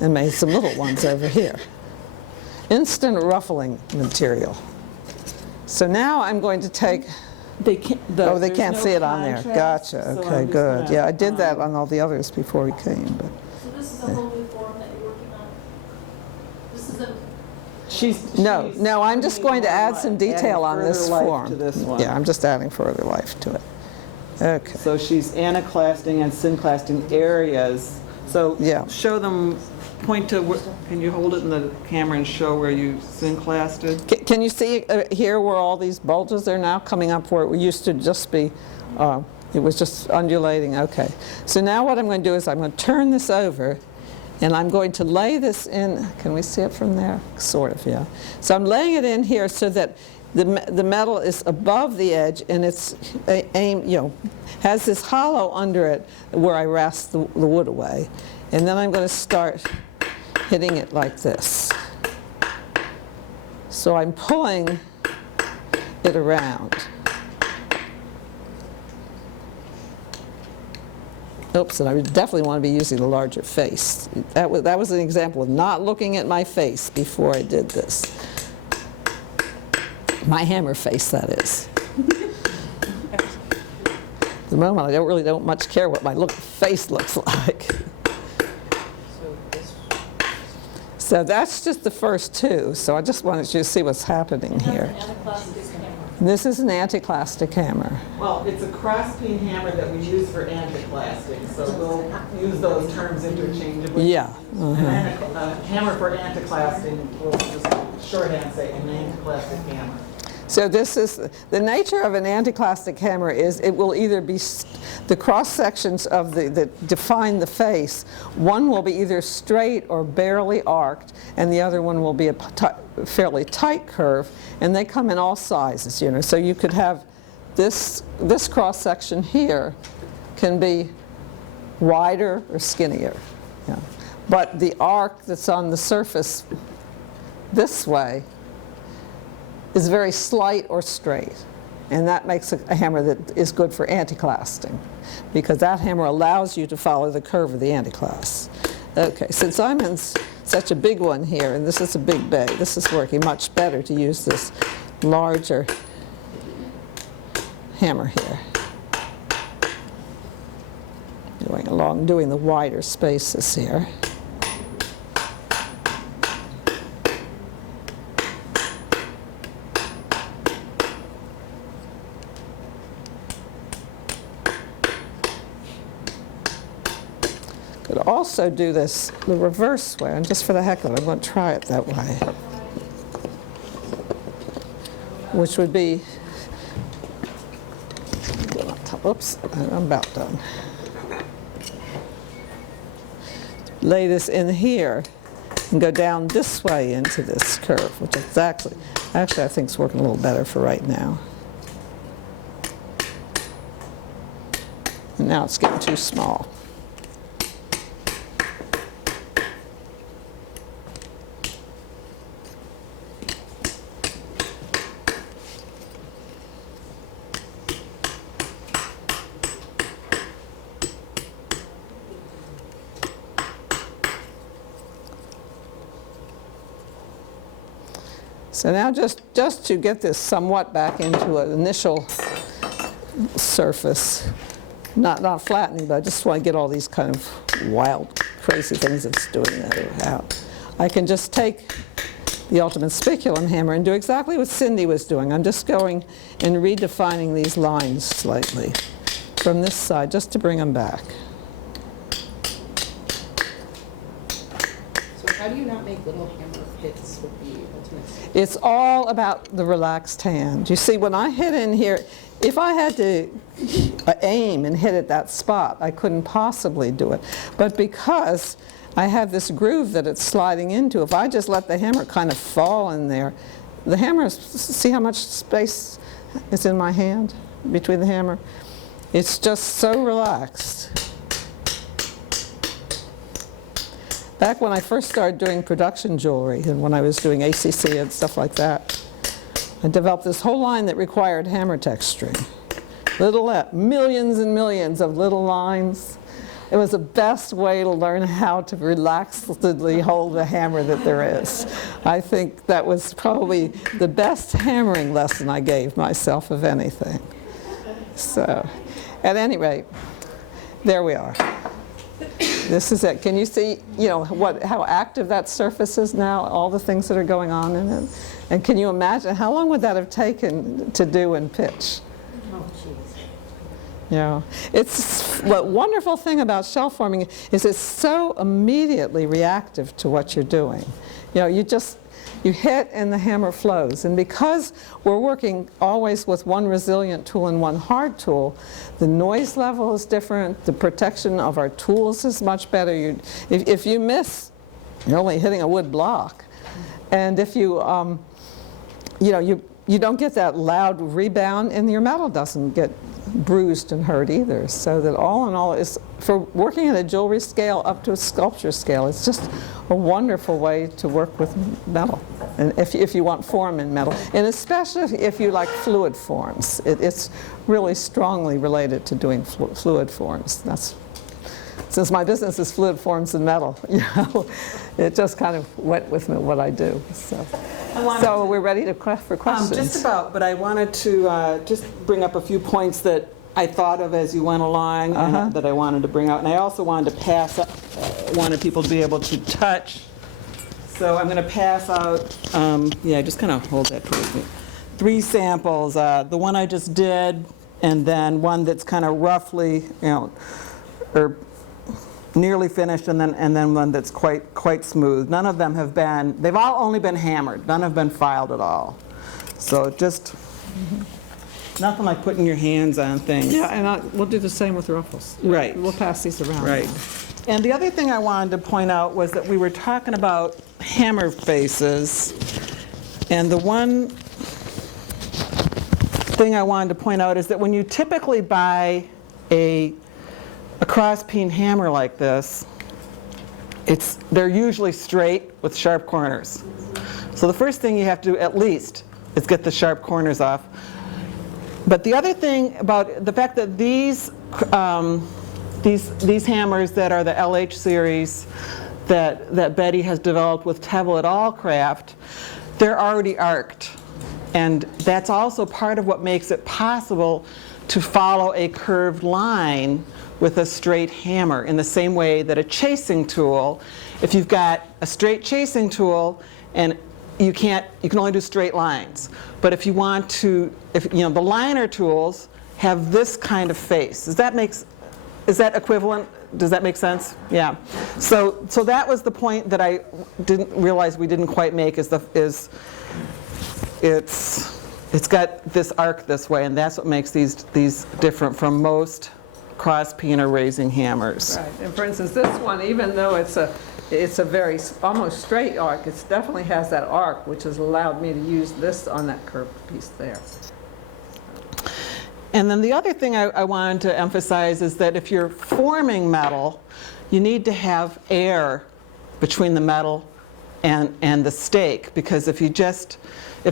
and made some little ones over here. Instant ruffling material. So now I'm going to take, They can't, oh, they there's can't no see it on there. contrast, Gotcha, so okay, I'm just good. gonna, Yeah, I did that on all the others before we came, but. So this is a whole new form that you're working on? This isn't, No, I'm just going to add some detail on this further life form. to this one. Yeah, I'm just adding further life to it. Okay. So she's anaclasting and synclasting areas. So Yeah. show them, point to, can you hold it in the camera and show where you synclasted? Can you see here where all these bulges are now coming up where it used to just be, it was just undulating? Okay. So now what I'm going to do is I'm going to turn this over, and I'm going to lay this in. Can we see it from there? Sort of, yeah. So I'm laying it in here so that the metal is above the edge, and it's has this hollow under it where I rasp the wood away. And then I'm going to start hitting it like this. So I'm pulling it around. Oops, and I would definitely want to be using the larger face. That was an example of not looking at my face before I did this. My hammer face, that is. At the moment, I really don't much care what my face looks like. So that's just the first two. So I just wanted you to see what's happening here. This is an anticlastic hammer. Well, it's a cross-peen hammer that we use for anticlasting, so we'll use those terms interchangeably. Yeah. A hammer for anticlasting, we'll just shorthand say an anticlastic hammer. So this is, the nature of an anticlastic hammer is it will either be the cross sections of that define the face. One will be either straight or barely arced, and the other one will be a fairly tight curve, and they come in all sizes, you know. So you could have this cross section here can be wider or skinnier. Yeah. But the arc that's on the surface this way is very slight or straight, and that makes a hammer that is good for anticlasting, because that hammer allows you to follow the curve of the anticlast. Okay, since I'm in such a big one here, and this is a big bay, this is working much better to use this larger hammer here. I'm doing the wider spaces here. Could also do this the reverse way, and just for the heck of it, I'm going to try it that way. Which would be, oops, I'm about done. Lay this in here and go down this way into this curve, which is actually I think it's working a little better for right now. And now it's getting too small. So now just to get this somewhat back into an initial surface, not flattening, but I just want to get all these kind of wild, crazy things it's doing that out. I can just take the ultimate spiculum hammer and do exactly what Cindy was doing. I'm just going and redefining these lines slightly from this side just to bring them back. So how do you not make little hammer hits with the ultimate? It's all about the relaxed hand. You see, when I hit in here, if I had to aim and hit at that spot, I couldn't possibly do it. But because I have this groove that it's sliding into, if I just let the hammer kind of fall in there, the hammer, see how much space is in my hand between the hammer? It's just so relaxed. Back when I first started doing production jewelry and when I was doing ACC and stuff like that, I developed this whole line that required hammer texturing. Millions and millions of little lines. It was the best way to learn how to relaxedly hold a hammer that there is. I think that was probably the best hammering lesson I gave myself of anything. So, at any rate, there we are. This is it. Can you see, how active that surface is now, all the things that are going on in it? And can you imagine, how long would that have taken to do in pitch? Oh, jeez. It's the wonderful thing about shell forming is it's so immediately reactive to what you're doing. You hit and the hammer flows. And because we're working always with one resilient tool and one hard tool, the noise level is different, the protection of our tools is much better. If you miss, you're only hitting a wood block. And if you, you don't get that loud rebound, and your metal doesn't get bruised and hurt either. So that all in all, is for working at a jewelry scale up to a sculpture scale, it's just a wonderful way to work with metal. And if you want form in metal, and especially if you like fluid forms, it's really strongly related to doing fluid forms. Since my business is fluid forms and metal, it just kind of went with what I do. So we're ready for questions. Just about, but I wanted to just bring up a few points that I thought of as you went along and that I wanted to bring out. And I also wanted to pass up, wanted people to be able to touch. So I'm going to pass out, just kind of hold that towards me. 3 samples, the one I just did, and then one that's kind of roughly, or nearly finished, and then one that's quite smooth. None of them have been, they've all only been hammered. None have been filed at all. So just nothing like putting your hands on things. Yeah, and we'll do the same with ruffles. Right. We'll pass these around. Right. And the other thing I wanted to point out was that we were talking about hammer faces, and the one thing I wanted to point out is that when you typically buy a cross-peen hammer like this, they're usually straight with sharp corners. So the first thing you have to do at least is get the sharp corners off. But the other thing about the fact that these hammers that are the LH series that Betty has developed with Tevel et al. Craft, they're already arced. And that's also part of what makes it possible to follow a curved line with a straight hammer, in the same way that a chasing tool, if you've got a straight chasing tool and you can only do straight lines. But if you want to, the liner tools have this kind of face. Is that equivalent? Does that make sense? Yeah. So that was the point that I didn't realize we didn't quite make, it's got this arc this way, and that's what makes these different from most cross peen or raising hammers. Right, and for instance, this one, even though it's a very almost straight arc, it definitely has that arc, which has allowed me to use this on that curved piece there. And then the other thing I wanted to emphasize is that if you're forming metal, you need to have air between the metal and the stake, because if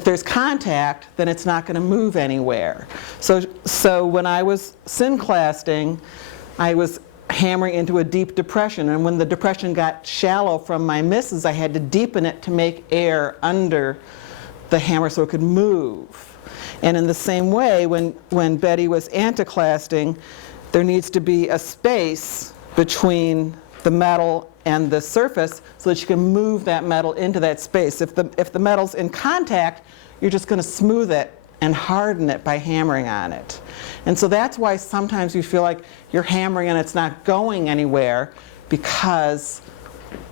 there's contact, then it's not going to move anywhere. So when I was synclasting, I was hammering into a deep depression, and when the depression got shallow from my misses, I had to deepen it to make air under the hammer so it could move. And in the same way, when Betty was anticlasting, there needs to be a space between the metal and the surface so that you can move that metal into that space. If the metal's in contact, you're just going to smooth it and harden it by hammering on it. And so that's why sometimes you feel like you're hammering and it's not going anywhere, because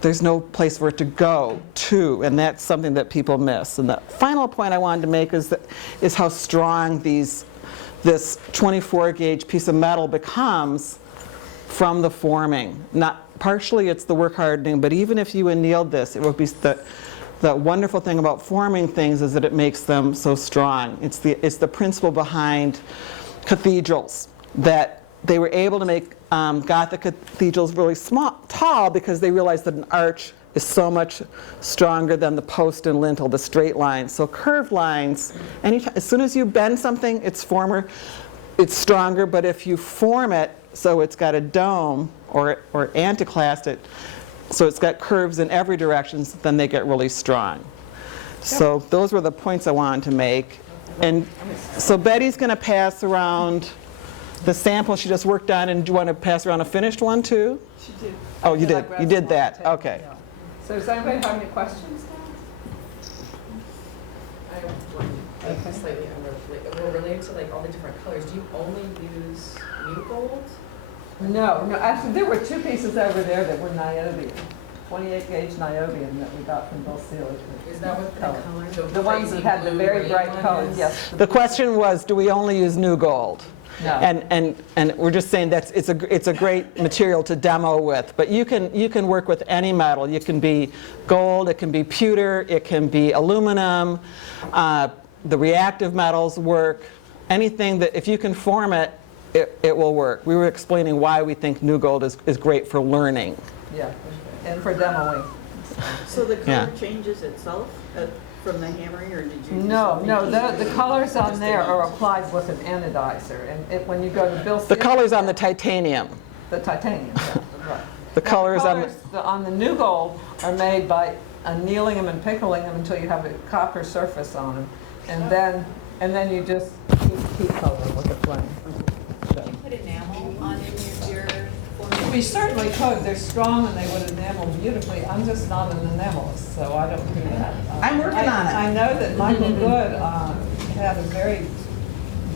there's no place for it to go to, and that's something that people miss. And the final point I wanted to make is how strong this 24 gauge piece of metal becomes from the forming. Partially it's the work hardening, but even if you annealed this, it would be the wonderful thing about forming things is that it makes them so strong. It's the principle behind cathedrals, that they were able to make Gothic cathedrals really tall because they realized that an arch is so much stronger than the post and lintel, the straight lines. So curved lines, as soon as you bend something, it's stronger, but if you form it so it's got a dome or anticlast it, so it's got curves in every direction, then they get really strong. So those were the points I wanted to make. And so Betty's going to pass around the sample she just worked on, and do you want to pass around a finished one too? She did. Oh, you did. grabbed You did some that. off the table, Okay. yeah. So does anybody have any questions I have one, slightly related to like all the different colors. Do you only use new gold? now? No, actually there were two pieces over there that were niobium, 28 gauge niobium that we got from Bill Seelig. Is that what the color? The ones that had the very bright colors, yes. The question was, do we only use new gold? No. And we're just saying that it's a great material to demo with, but you can work with any metal. You can be gold, it can be pewter, it can be aluminum. The reactive metals work. Anything that if you can form it, it will work. We were explaining why we think new gold is great for learning. Yeah, and for demoing. So the Yeah. color changes itself from the hammering, or did you? No, the colors on there are applied with an anodizer, and when you go to Bill Seelig. The colors on the titanium. The titanium, yeah, right. The colors on the new gold are made by annealing them and pickling them until you have a copper surface on them, and then you just keep coloring with a flame. Put enamel on your formula? We certainly could. They're strong and they would enamel beautifully. I'm just not an enamelist, so I don't do that. I'm working on it. I know that Michael Good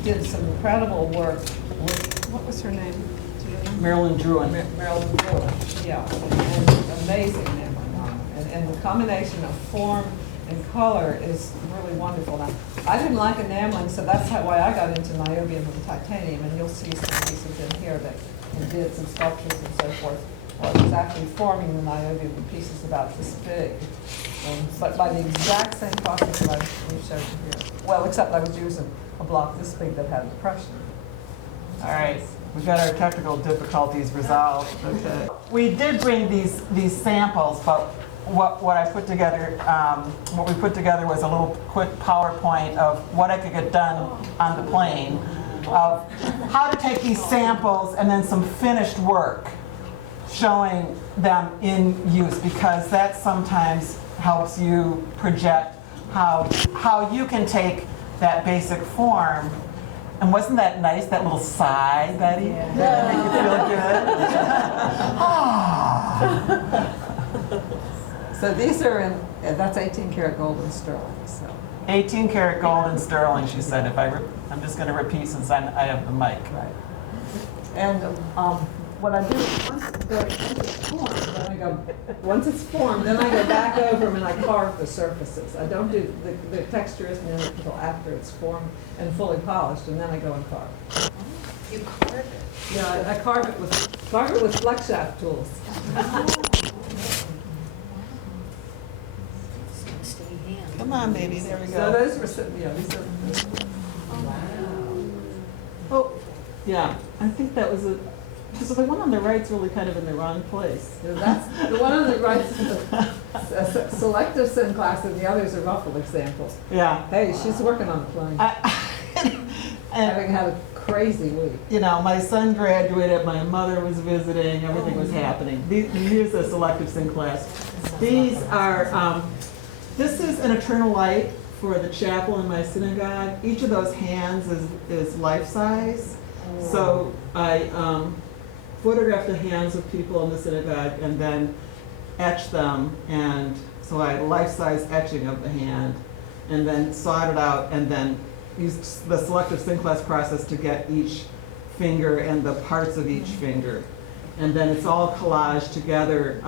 did some incredible work with, what was her name? Do you remember? Marilyn Druin. Marilyn Druin, yeah. And amazing enameling on it. And the combination of form and color is really wonderful. Now, I didn't like enameling, so that's why I got into niobium and titanium, and you'll see some pieces in here that did some sculptures and so forth. Well, it was actually forming the niobium in pieces about this big, but by the exact same process that I showed you here. Well, except I was using a block this big that had depression. All right, we've got our technical difficulties resolved. Okay. We did bring these samples, but what I put together, what we put together was a little quick PowerPoint of what I could get done on the plane, of how to take these samples and then some finished work, showing them in use, because that sometimes helps you project how you can take that basic form And wasn't that nice, that little sigh, Betty? Yeah. Make you feel good? So these are in, that's 18 karat gold and sterling, so. 18 karat gold and sterling, she said. I'm just going to repeat since I have the mic. Right. And what I do is once it's formed, then I go back over them and I carve the surfaces. I don't do, the texture isn't in it until after it's formed and fully polished, and then I go and carve. You carve it. Yeah, I carve it with flex shaft tools. Come on, baby, there we So go. those were, yeah, these are. Oh, yeah, I think that was so the one on the right's really kind of in the wrong place. That's, the one on the right is a selective sin class, and the others are ruffle examples. Yeah. Hey, she's working on the plane. Having had a crazy week. You know, my son graduated, my mother was visiting, everything was happening. Here's a selective sin class. These are, this is an eternal light for the chapel in my synagogue. Each of those hands is life-size. So I photographed the hands of people in the synagogue and then etched them. And so I had a life-size etching of the hand and then sawed it out and then used the selective sin class process to get each finger and the parts of each finger. And then it's all collaged together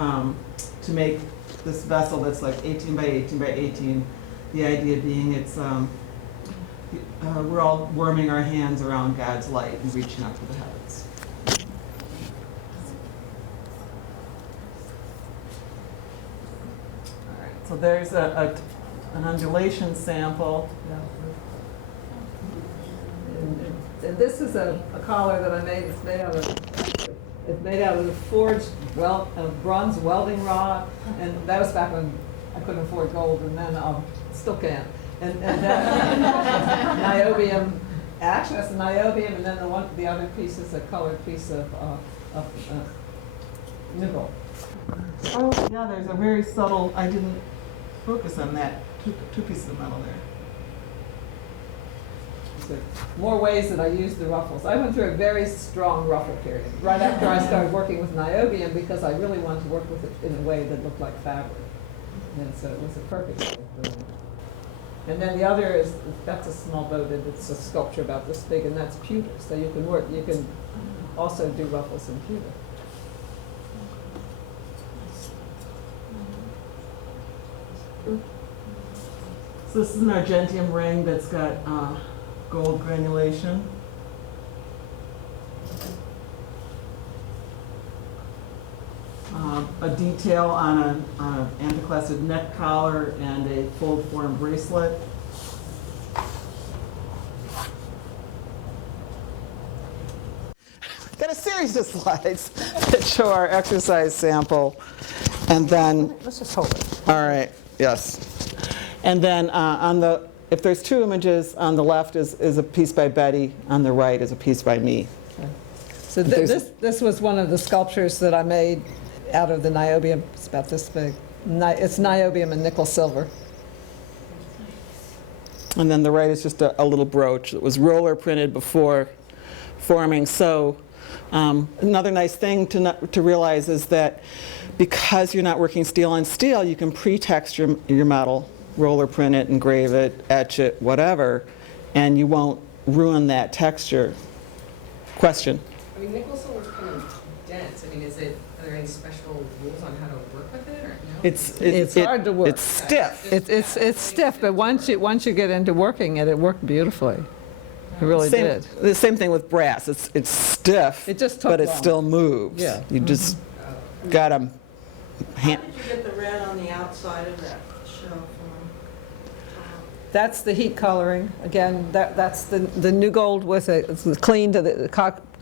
to make this vessel that's like 18 by 18 by 18. The idea being it's, we're all warming our hands around God's light and reaching up to the heavens. All right, so there's an undulation sample. And this is a collar that I made. It's made out of the forged bronze welding rod, and that was back when I couldn't afford gold, and then still can't. And niobium. Actually, that's a niobium, and then the other piece is a colored piece of nickel. Oh, yeah, there's a very subtle, I didn't focus on that, two pieces of metal there. So more ways that I use the ruffles. I went through a very strong ruffle period right after I started working with niobium because I really wanted to work with it in a way that looked like fabric. And so it was a perfect way of doing it. And then the other is, that's a small boat, and it's a sculpture about this big, and that's pewter. So you can also do ruffles in pewter. So this is an argentium ring that's got gold granulation. A detail on an antiquated neck collar and a fold form bracelet. Got a series of slides that show our exercise sample, and then Let's just hold it. all right, yes. And then if there's two images, on the left is a piece by Betty, on the right is a piece by me. So this was one of the sculptures that I made out of the niobium. It's about this big. It's niobium and nickel silver. And then the right is just a little brooch that was roller printed before forming. So another nice thing to realize is that because you're not working steel on steel, you can pre-text your metal, roller print it, engrave it, etch it, whatever, and you won't ruin that texture. Question? I mean, nickel silver's kind of dense. I mean, are there any special rules on how to work with it, or no? It's hard to work. It's stiff. It's stiff, but once you get into working it, it worked beautifully. It really did. The same thing with brass. It's stiff, It just took but it long. still moves. Yeah. You just got to How did you get the red on the outside of that shell That's the heat coloring. Again, that's the new gold with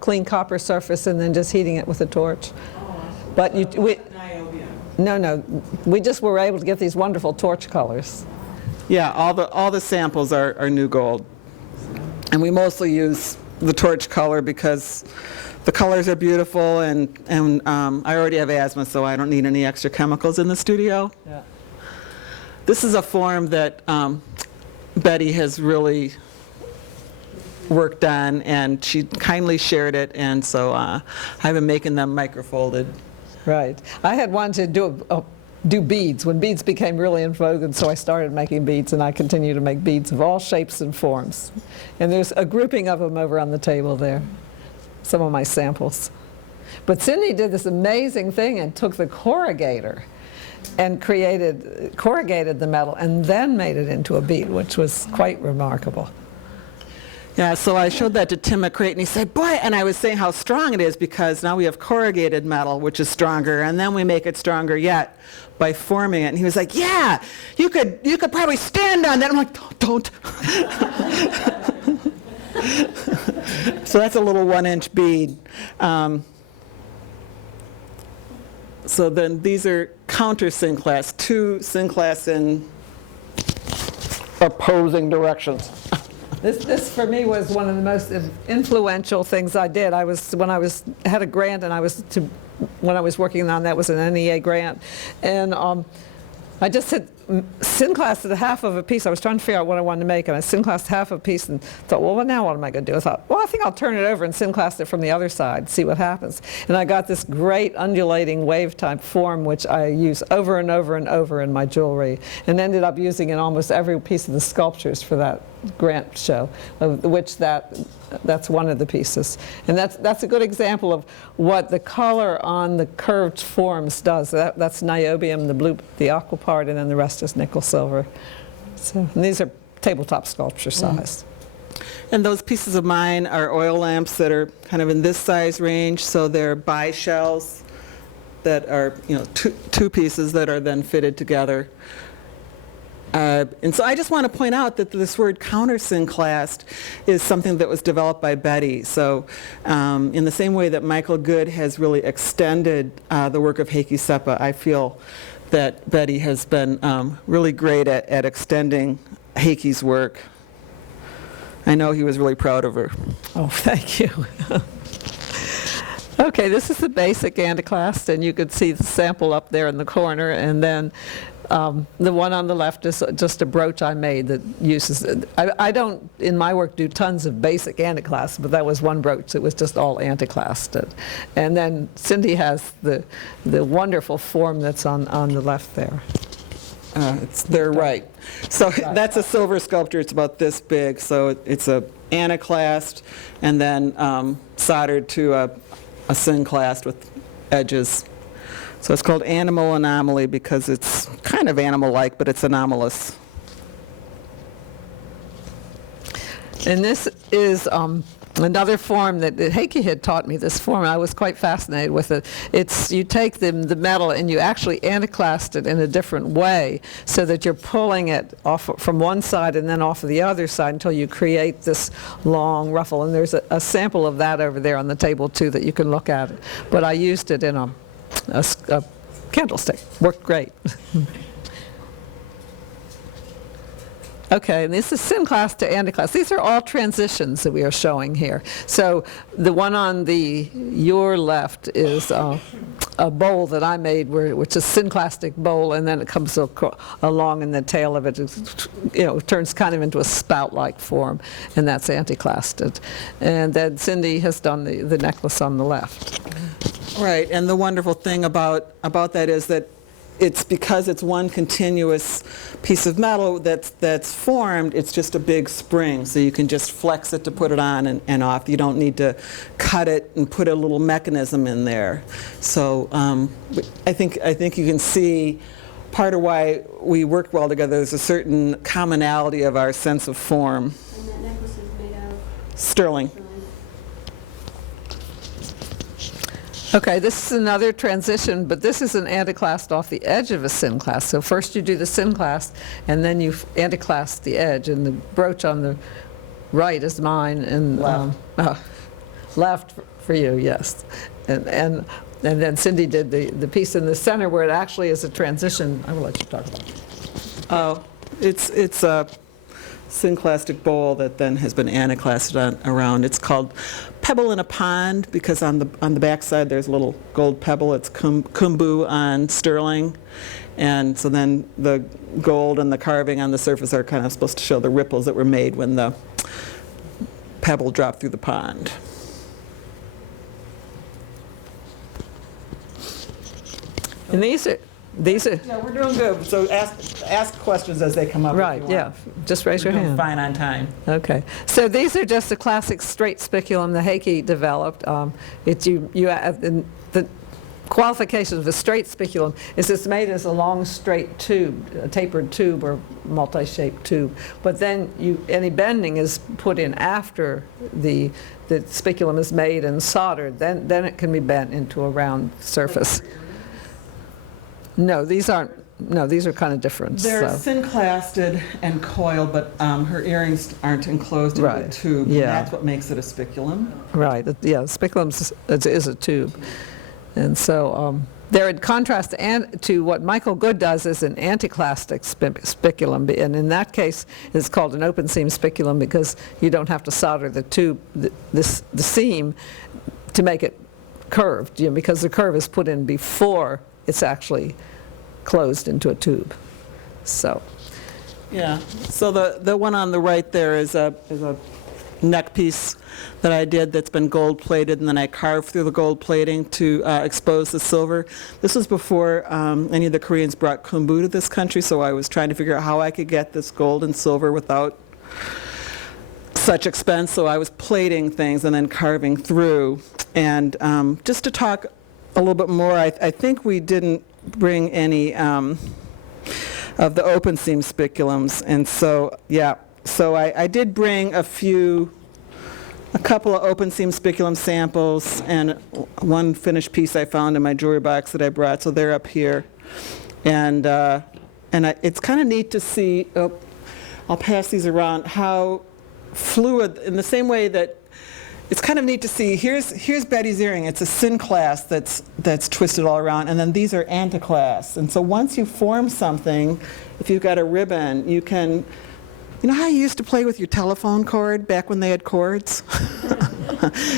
clean copper surface, and then just heating it with a torch. But niobium. no, we just were able to get these wonderful torch colors. Yeah, all the samples are new gold. And we mostly use the torch color because the colors are beautiful, and I already have asthma, so I don't need any extra chemicals in the studio. Yeah. This is a form that Betty has really worked on, and she kindly shared it, and so I've been making them microfolded. Right. I had wanted to do beads when beads became really in vogue, and so I started making beads, and I continue to make beads of all shapes and forms. And there's a grouping of them over on the table there, some of my samples. But Cindy did this amazing thing and took the corrugator and corrugated the metal and then made it into a bead, which was quite remarkable. Yeah, so I showed that to Tim McCrate, and he said, boy, and I was saying how strong it is because now we have corrugated metal, which is stronger, and then we make it stronger yet by forming it. And he was like, yeah, you could probably stand on that. I'm like, don't. So that's a little 1-inch bead. So then these are counter synclasts, 2 synclasts in opposing directions. This for me was one of the most influential things I did. When I had a grant, and when I was working on that was an NEA grant, and I just had synclassed half of a piece. I was trying to figure out what I wanted to make, and I synclassed half a piece and thought, well, now what am I going to do? I thought, well, I think I'll turn it over and synclass it from the other side, see what happens. And I got this great undulating wave-type form, which I use over and over and over in my jewelry, and ended up using in almost every piece of the sculptures for that grant show, of which that's one of the pieces. And that's a good example of what the color on the curved forms does. That's niobium, the blue, the aqua part, and then the rest is nickel silver. So, and these are tabletop sculpture size. And those pieces of mine are oil lamps that are kind of in this size range, so they're bi-shells that are, two pieces that are then fitted together. And so I just want to point out that this word countersynclast is something that was developed by Betty. So in the same way that Michael Good has really extended the work of Heikki Sepä, I feel that Betty has been really great at extending Heikki's work. I know he was really proud of her. Oh, thank you. Okay, this is the basic anticlast, and you could see the sample up there in the corner, and then the one on the left is just a brooch I made that uses it. I don't, in my work, do tons of basic anticlasts, but that was one brooch that was just all anticlasted. And then Cindy has the wonderful form that's on the left there. They're right. So that's a silver sculpture. It's about this big. So it's a anticlast and then soldered to a synclast with edges. So it's called animal anomaly because it's kind of animal-like, but it's anomalous. And this is another form that Heikki had taught me, this form. I was quite fascinated with it. You take the metal and you actually anticlast it in a different way so that you're pulling it off from one side and then off of the other side until you create this long ruffle. And there's a sample of that over there on the table too that you can look at. But I used it in a candlestick. Worked great. Okay, and this is synclast to anticlast. These are all transitions that we are showing here. So the one on your left is a bowl that I made, which is a synclastic bowl, and then it comes along in the tail of it. It turns kind of into a spout-like form, and that's anticlasted. And then Cindy has done the necklace on the left. Right, and the wonderful thing about that is that it's because it's one continuous piece of metal that's formed, it's just a big spring, so you can just flex it to put it on and off. You don't need to cut it and put a little mechanism in there. So I think you can see part of why we work well together. There's a certain commonality of our sense of form. And that necklace is made out of Sterling. Okay, this is another transition, but this is an anticlast off the edge of a synclast. So first you do the synclast, and then you anticlast the edge. And the brooch on the right is mine, and left for you, yes. And then Cindy did the piece in the center where it actually is a transition. I will let you talk about it. Oh, it's a synclastic bowl that then has been anticlasted around. It's called Pebble in a Pond because on the back side there's a little gold pebble. It's kumbu on sterling, and so then the gold and the carving on the surface are kind of supposed to show the ripples that were made when the pebble drop through the pond. And these are, Yeah, we're doing good. So ask questions as they come up. right, yeah, just raise your hand. Fine on time. Okay, so these are just a classic straight spiculum the Heike developed. The qualifications of a straight spiculum is it's made as a long straight tube, a tapered tube or multi-shaped tube. But then any bending is put in after the spiculum is made and soldered. Then it can be bent into a round surface. No, these aren't. No, these are kind of different. They're so. synclasted and coiled, but her earrings aren't enclosed in a Right, tube. yeah. And that's what makes it a spiculum. Right, yeah, spiculum is a tube. And so they're in contrast to what Michael Good does is an anticlastic spiculum. And in that case, it's called an open seam spiculum because you don't have to solder the tube, the seam, to make it curved, because the curve is put in before it's actually closed into a tube. So. Yeah, so the one on the right there is a neck piece that I did that's been gold plated, and then I carved through the gold plating to expose the silver. This was before any of the Koreans brought kombu to this country, so I was trying to figure out how I could get this gold and silver without such expense, so I was plating things and then carving through. And just to talk a little bit more, I think we didn't bring any of the open seam spiculums, and so yeah, so I did bring a couple of open seam spiculum samples and one finished piece I found in my jewelry box that I brought, so they're up here. And it's kind of neat to see, I'll pass these around, how fluid, in the same way that it's kind of neat to see, here's Betty's earring. It's a synclast that's twisted all around, and then these are anticlasts. And so once you form something, if you've got a ribbon, you can, you know how you used to play with your telephone cord back when they had cords?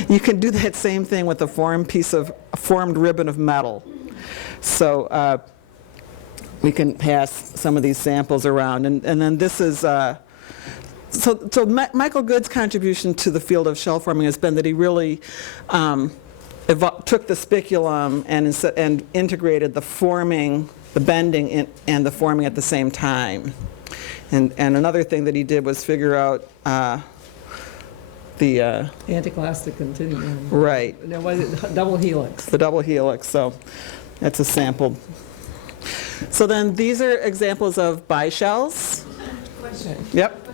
You can do that same thing with a formed ribbon of metal. So we can pass some of these samples around, and then this is. So Michael Good's contribution to the field of shell forming has been that he really took the spiculum and integrated the forming, the bending, and the forming at the same time. And another thing that he did was figure out the Anticlastic continuum. right, No, was it double helix? the double helix. So that's a sample. So then these are examples of bishells. Yep.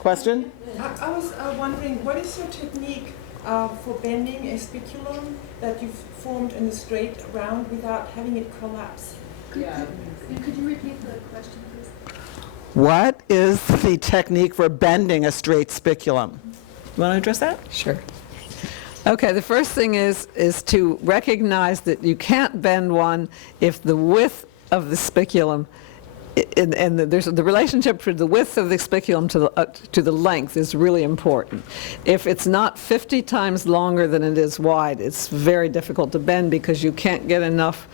Question? I was wondering, what is your technique for bending a spiculum that you've formed in a straight round without having it collapse? Could you repeat the question, please? What is the technique for bending a straight spiculum? You want to address that? Sure. Okay, the first thing is to recognize that you can't bend one if the width of the spiculum and there's the relationship for the width of the spiculum to the length is really important. If it's not 50 times longer than it is wide, it's very difficult to bend because you can't get enough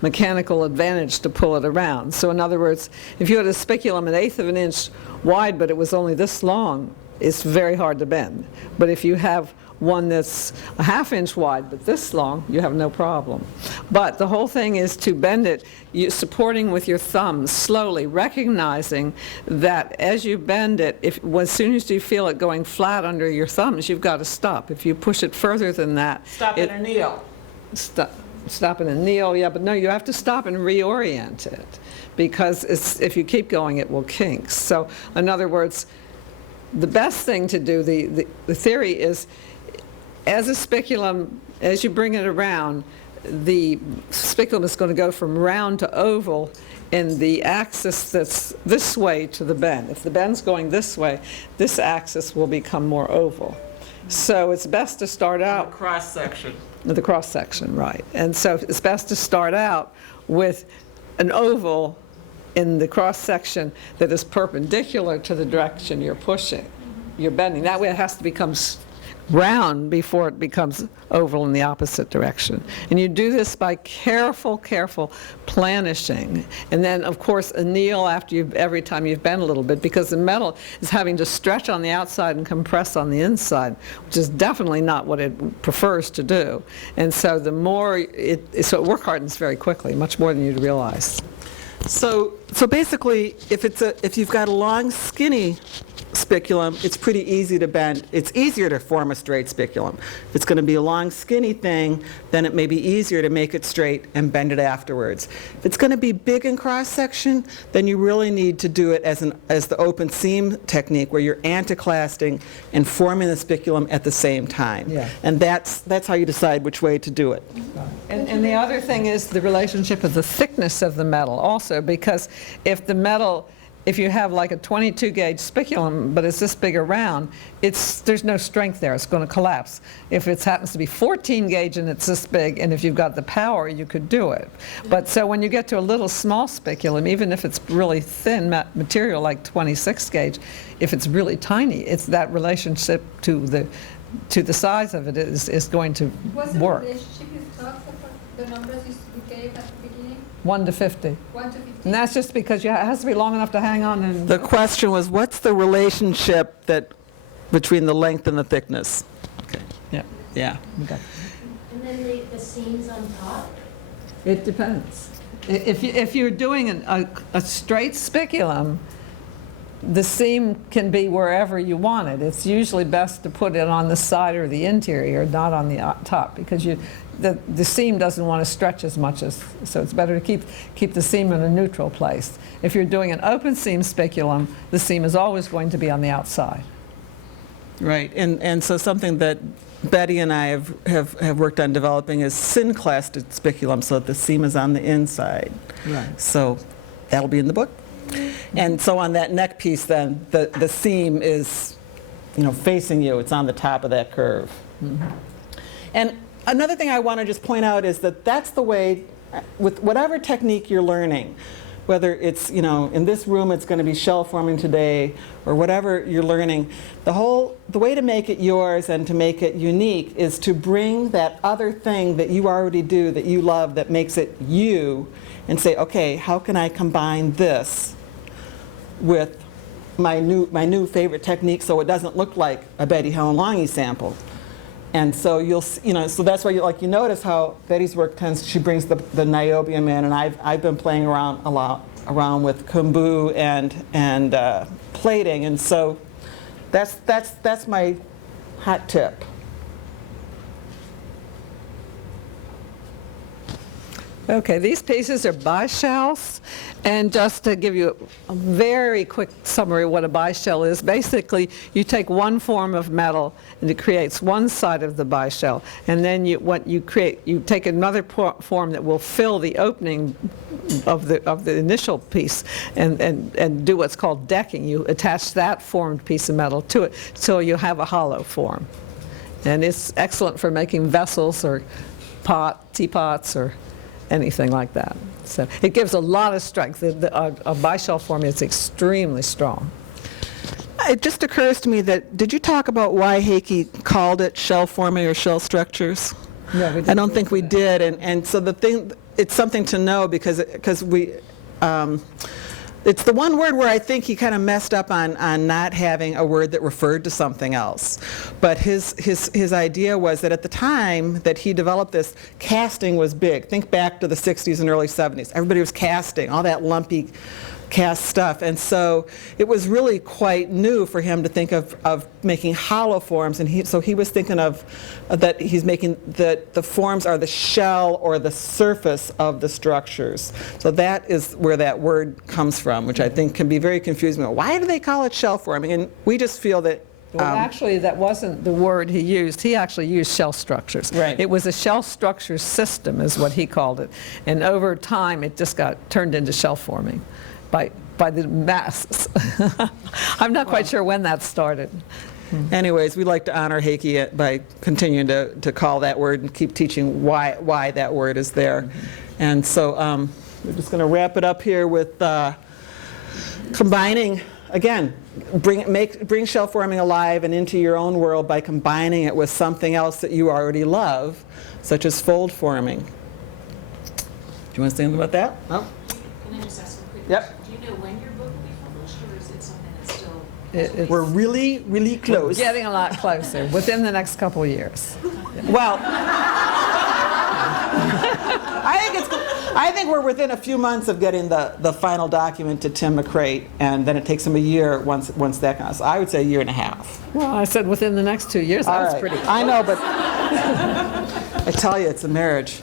mechanical advantage to pull it around. So in other words, if you had a spiculum 1/8 of an inch wide but it was only this long, it's very hard to bend. But if you have one that's a 1/2 inch wide but this long, you have no problem. But the whole thing is to bend it, supporting with your thumbs slowly, recognizing that as you bend it, as soon as you feel it going flat under your thumbs, you've got to stop. If you push it further than that, Stop it or kneel. Stop and then kneel, yeah, but no, you have to stop and reorient it because if you keep going, it will kink. So in other words, the best thing to do, the theory is, as a spiculum, as you bring it around, the spiculum is going to go from round to oval in the axis that's this way to the bend. If the bend's going this way, this axis will become more oval. So it's best to start out... Cross section. The cross section, right. And so it's best to start out with an oval in the cross section that is perpendicular to the direction you're pushing, you're bending. That way it has to become round before it becomes oval in the opposite direction. And you do this by careful planishing. And then, of course, anneal every time you've bent a little bit, because the metal is having to stretch on the outside and compress on the inside, which is definitely not what it prefers to do. And so the more so it work hardens very quickly, much more than you'd realize. So basically, if you've got a long, skinny spiculum, it's pretty easy to bend. It's easier to form a straight spiculum. If it's going to be a long, skinny thing, then it may be easier to make it straight and bend it afterwards. If it's going to be big in cross-section, then you really need to do it as the open seam technique, where you're anticlasting and forming the spiculum at the same time. Yeah. And that's how you decide which way to do it. And the other thing is the relationship of the thickness of the metal also, because if you have like a 22 gauge spiculum, but it's this big around, there's no strength there. It's going to collapse. If it happens to be 14 gauge and it's this big, and if you've got the power, you could do it. But so when you get to a little small spiculum, even if it's really thin material like 26 gauge, if it's really tiny, it's that relationship to the size of it is going to What's the work. relationship you talked about, the numbers you gave at the beginning? 1 to 50. 1 to 15? And that's just because it has to be long enough to hang on and... The question was, what's the relationship between the length and the thickness? Okay. Yeah. Yeah. Okay. And then the seams on top? It depends. If you're doing a straight spiculum, the seam can be wherever you want it. It's usually best to put it on the side or the interior, not on the top, because the seam doesn't want to stretch as much so it's better to keep the seam in a neutral place. If you're doing an open seam spiculum, the seam is always going to be on the outside. Right, and so something that Betty and I have worked on developing is synclasted spiculum, so that the seam is on the inside. Right. So that'll be in the book. And so on that neck piece then, the seam is, facing you. It's on the top of that curve. Mm-hmm. And another thing I want to just point out is that that's the way, with whatever technique you're learning, whether it's, in this room it's going to be shell forming today, or whatever you're learning, the way to make it yours and to make it unique is to bring that other thing that you already do, that you love, that makes it you, and say, okay, how can I combine this with my new favorite technique so it doesn't look like a Betty Helen Longhi sample. And so so that's why you notice how Betty's work she brings the niobium in, and I've been playing around a lot with kumbu and plating, and so that's my hot tip. Okay, these pieces are bishells, and just to give you a very quick summary of what a bishell is, basically you take one form of metal and it creates one side of the bishell, and then you take another form that will fill the opening of the initial piece and do what's called decking. You attach that formed piece of metal to it so you have a hollow form. And it's excellent for making vessels or teapots or anything like that. So it gives a lot of strength. A bishell form is extremely strong. It just occurs to me that, did you talk about why Heike called it shell forming or shell structures? No, we didn't. I don't think we did, and so it's something to know because we, it's the one word where I think he kind of messed up on not having a word that referred to something else. But his idea was that at the time that he developed this, casting was big. Think back to the 60s and early 70s. Everybody was casting, all that lumpy cast stuff. And so it was really quite new for him to think of making hollow forms. And so he was thinking of that he's making the forms are the shell or the surface of the structures. So that is where that word comes from, which I think can be very confusing. Why do they call it shell forming? And we just feel that Well, actually, that wasn't the word he used. He actually used shell structures. Right. It was a shell structure system is what he called it. And over time, it just got turned into shell forming by the masses. I'm not quite sure when that started. Anyways, we like to honor Heike by continuing to call that word and keep teaching why that word is there. And so we're just going to wrap it up here with combining again, bring shell forming alive and into your own world by combining it with something else that you already love, such as fold forming. Do you want to say anything about that? No? Can I just ask a quick Yep. question? Do you know when your book will be published, or is it something that's still? We're really, really close. Getting a lot closer, within the next couple of years. Well, I think we're within a few months of getting the final document to Tim McCrate, and then it takes him a year once that comes. So I would say a year and a half. Well, I said within the next 2 years, All that's right. pretty. I know, but I tell you, it's a marriage.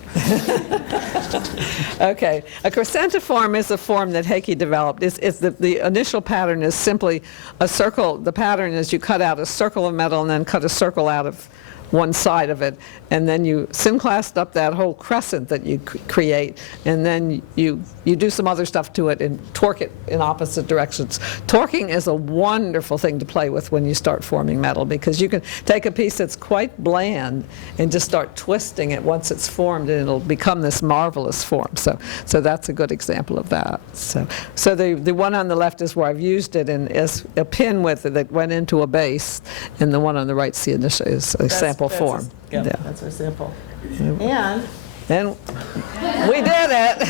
Okay, a crescentiform is a form that Heike developed. The initial pattern is simply a circle. The pattern is you cut out a circle of metal and then cut a circle out of one side of it, and then you symclast up that whole crescent that you create, and then you do some other stuff to it and torque it in opposite directions. Torquing is a wonderful thing to play with when you start forming metal, because you can take a piece that's quite bland and just start twisting it once it's formed, and it'll become this marvelous form. So that's a good example of that. So the one on the left is where I've used it, and is a pin with it that went into a base, and the one on the right is a sample form. Yeah, that's our sample. And And we did it.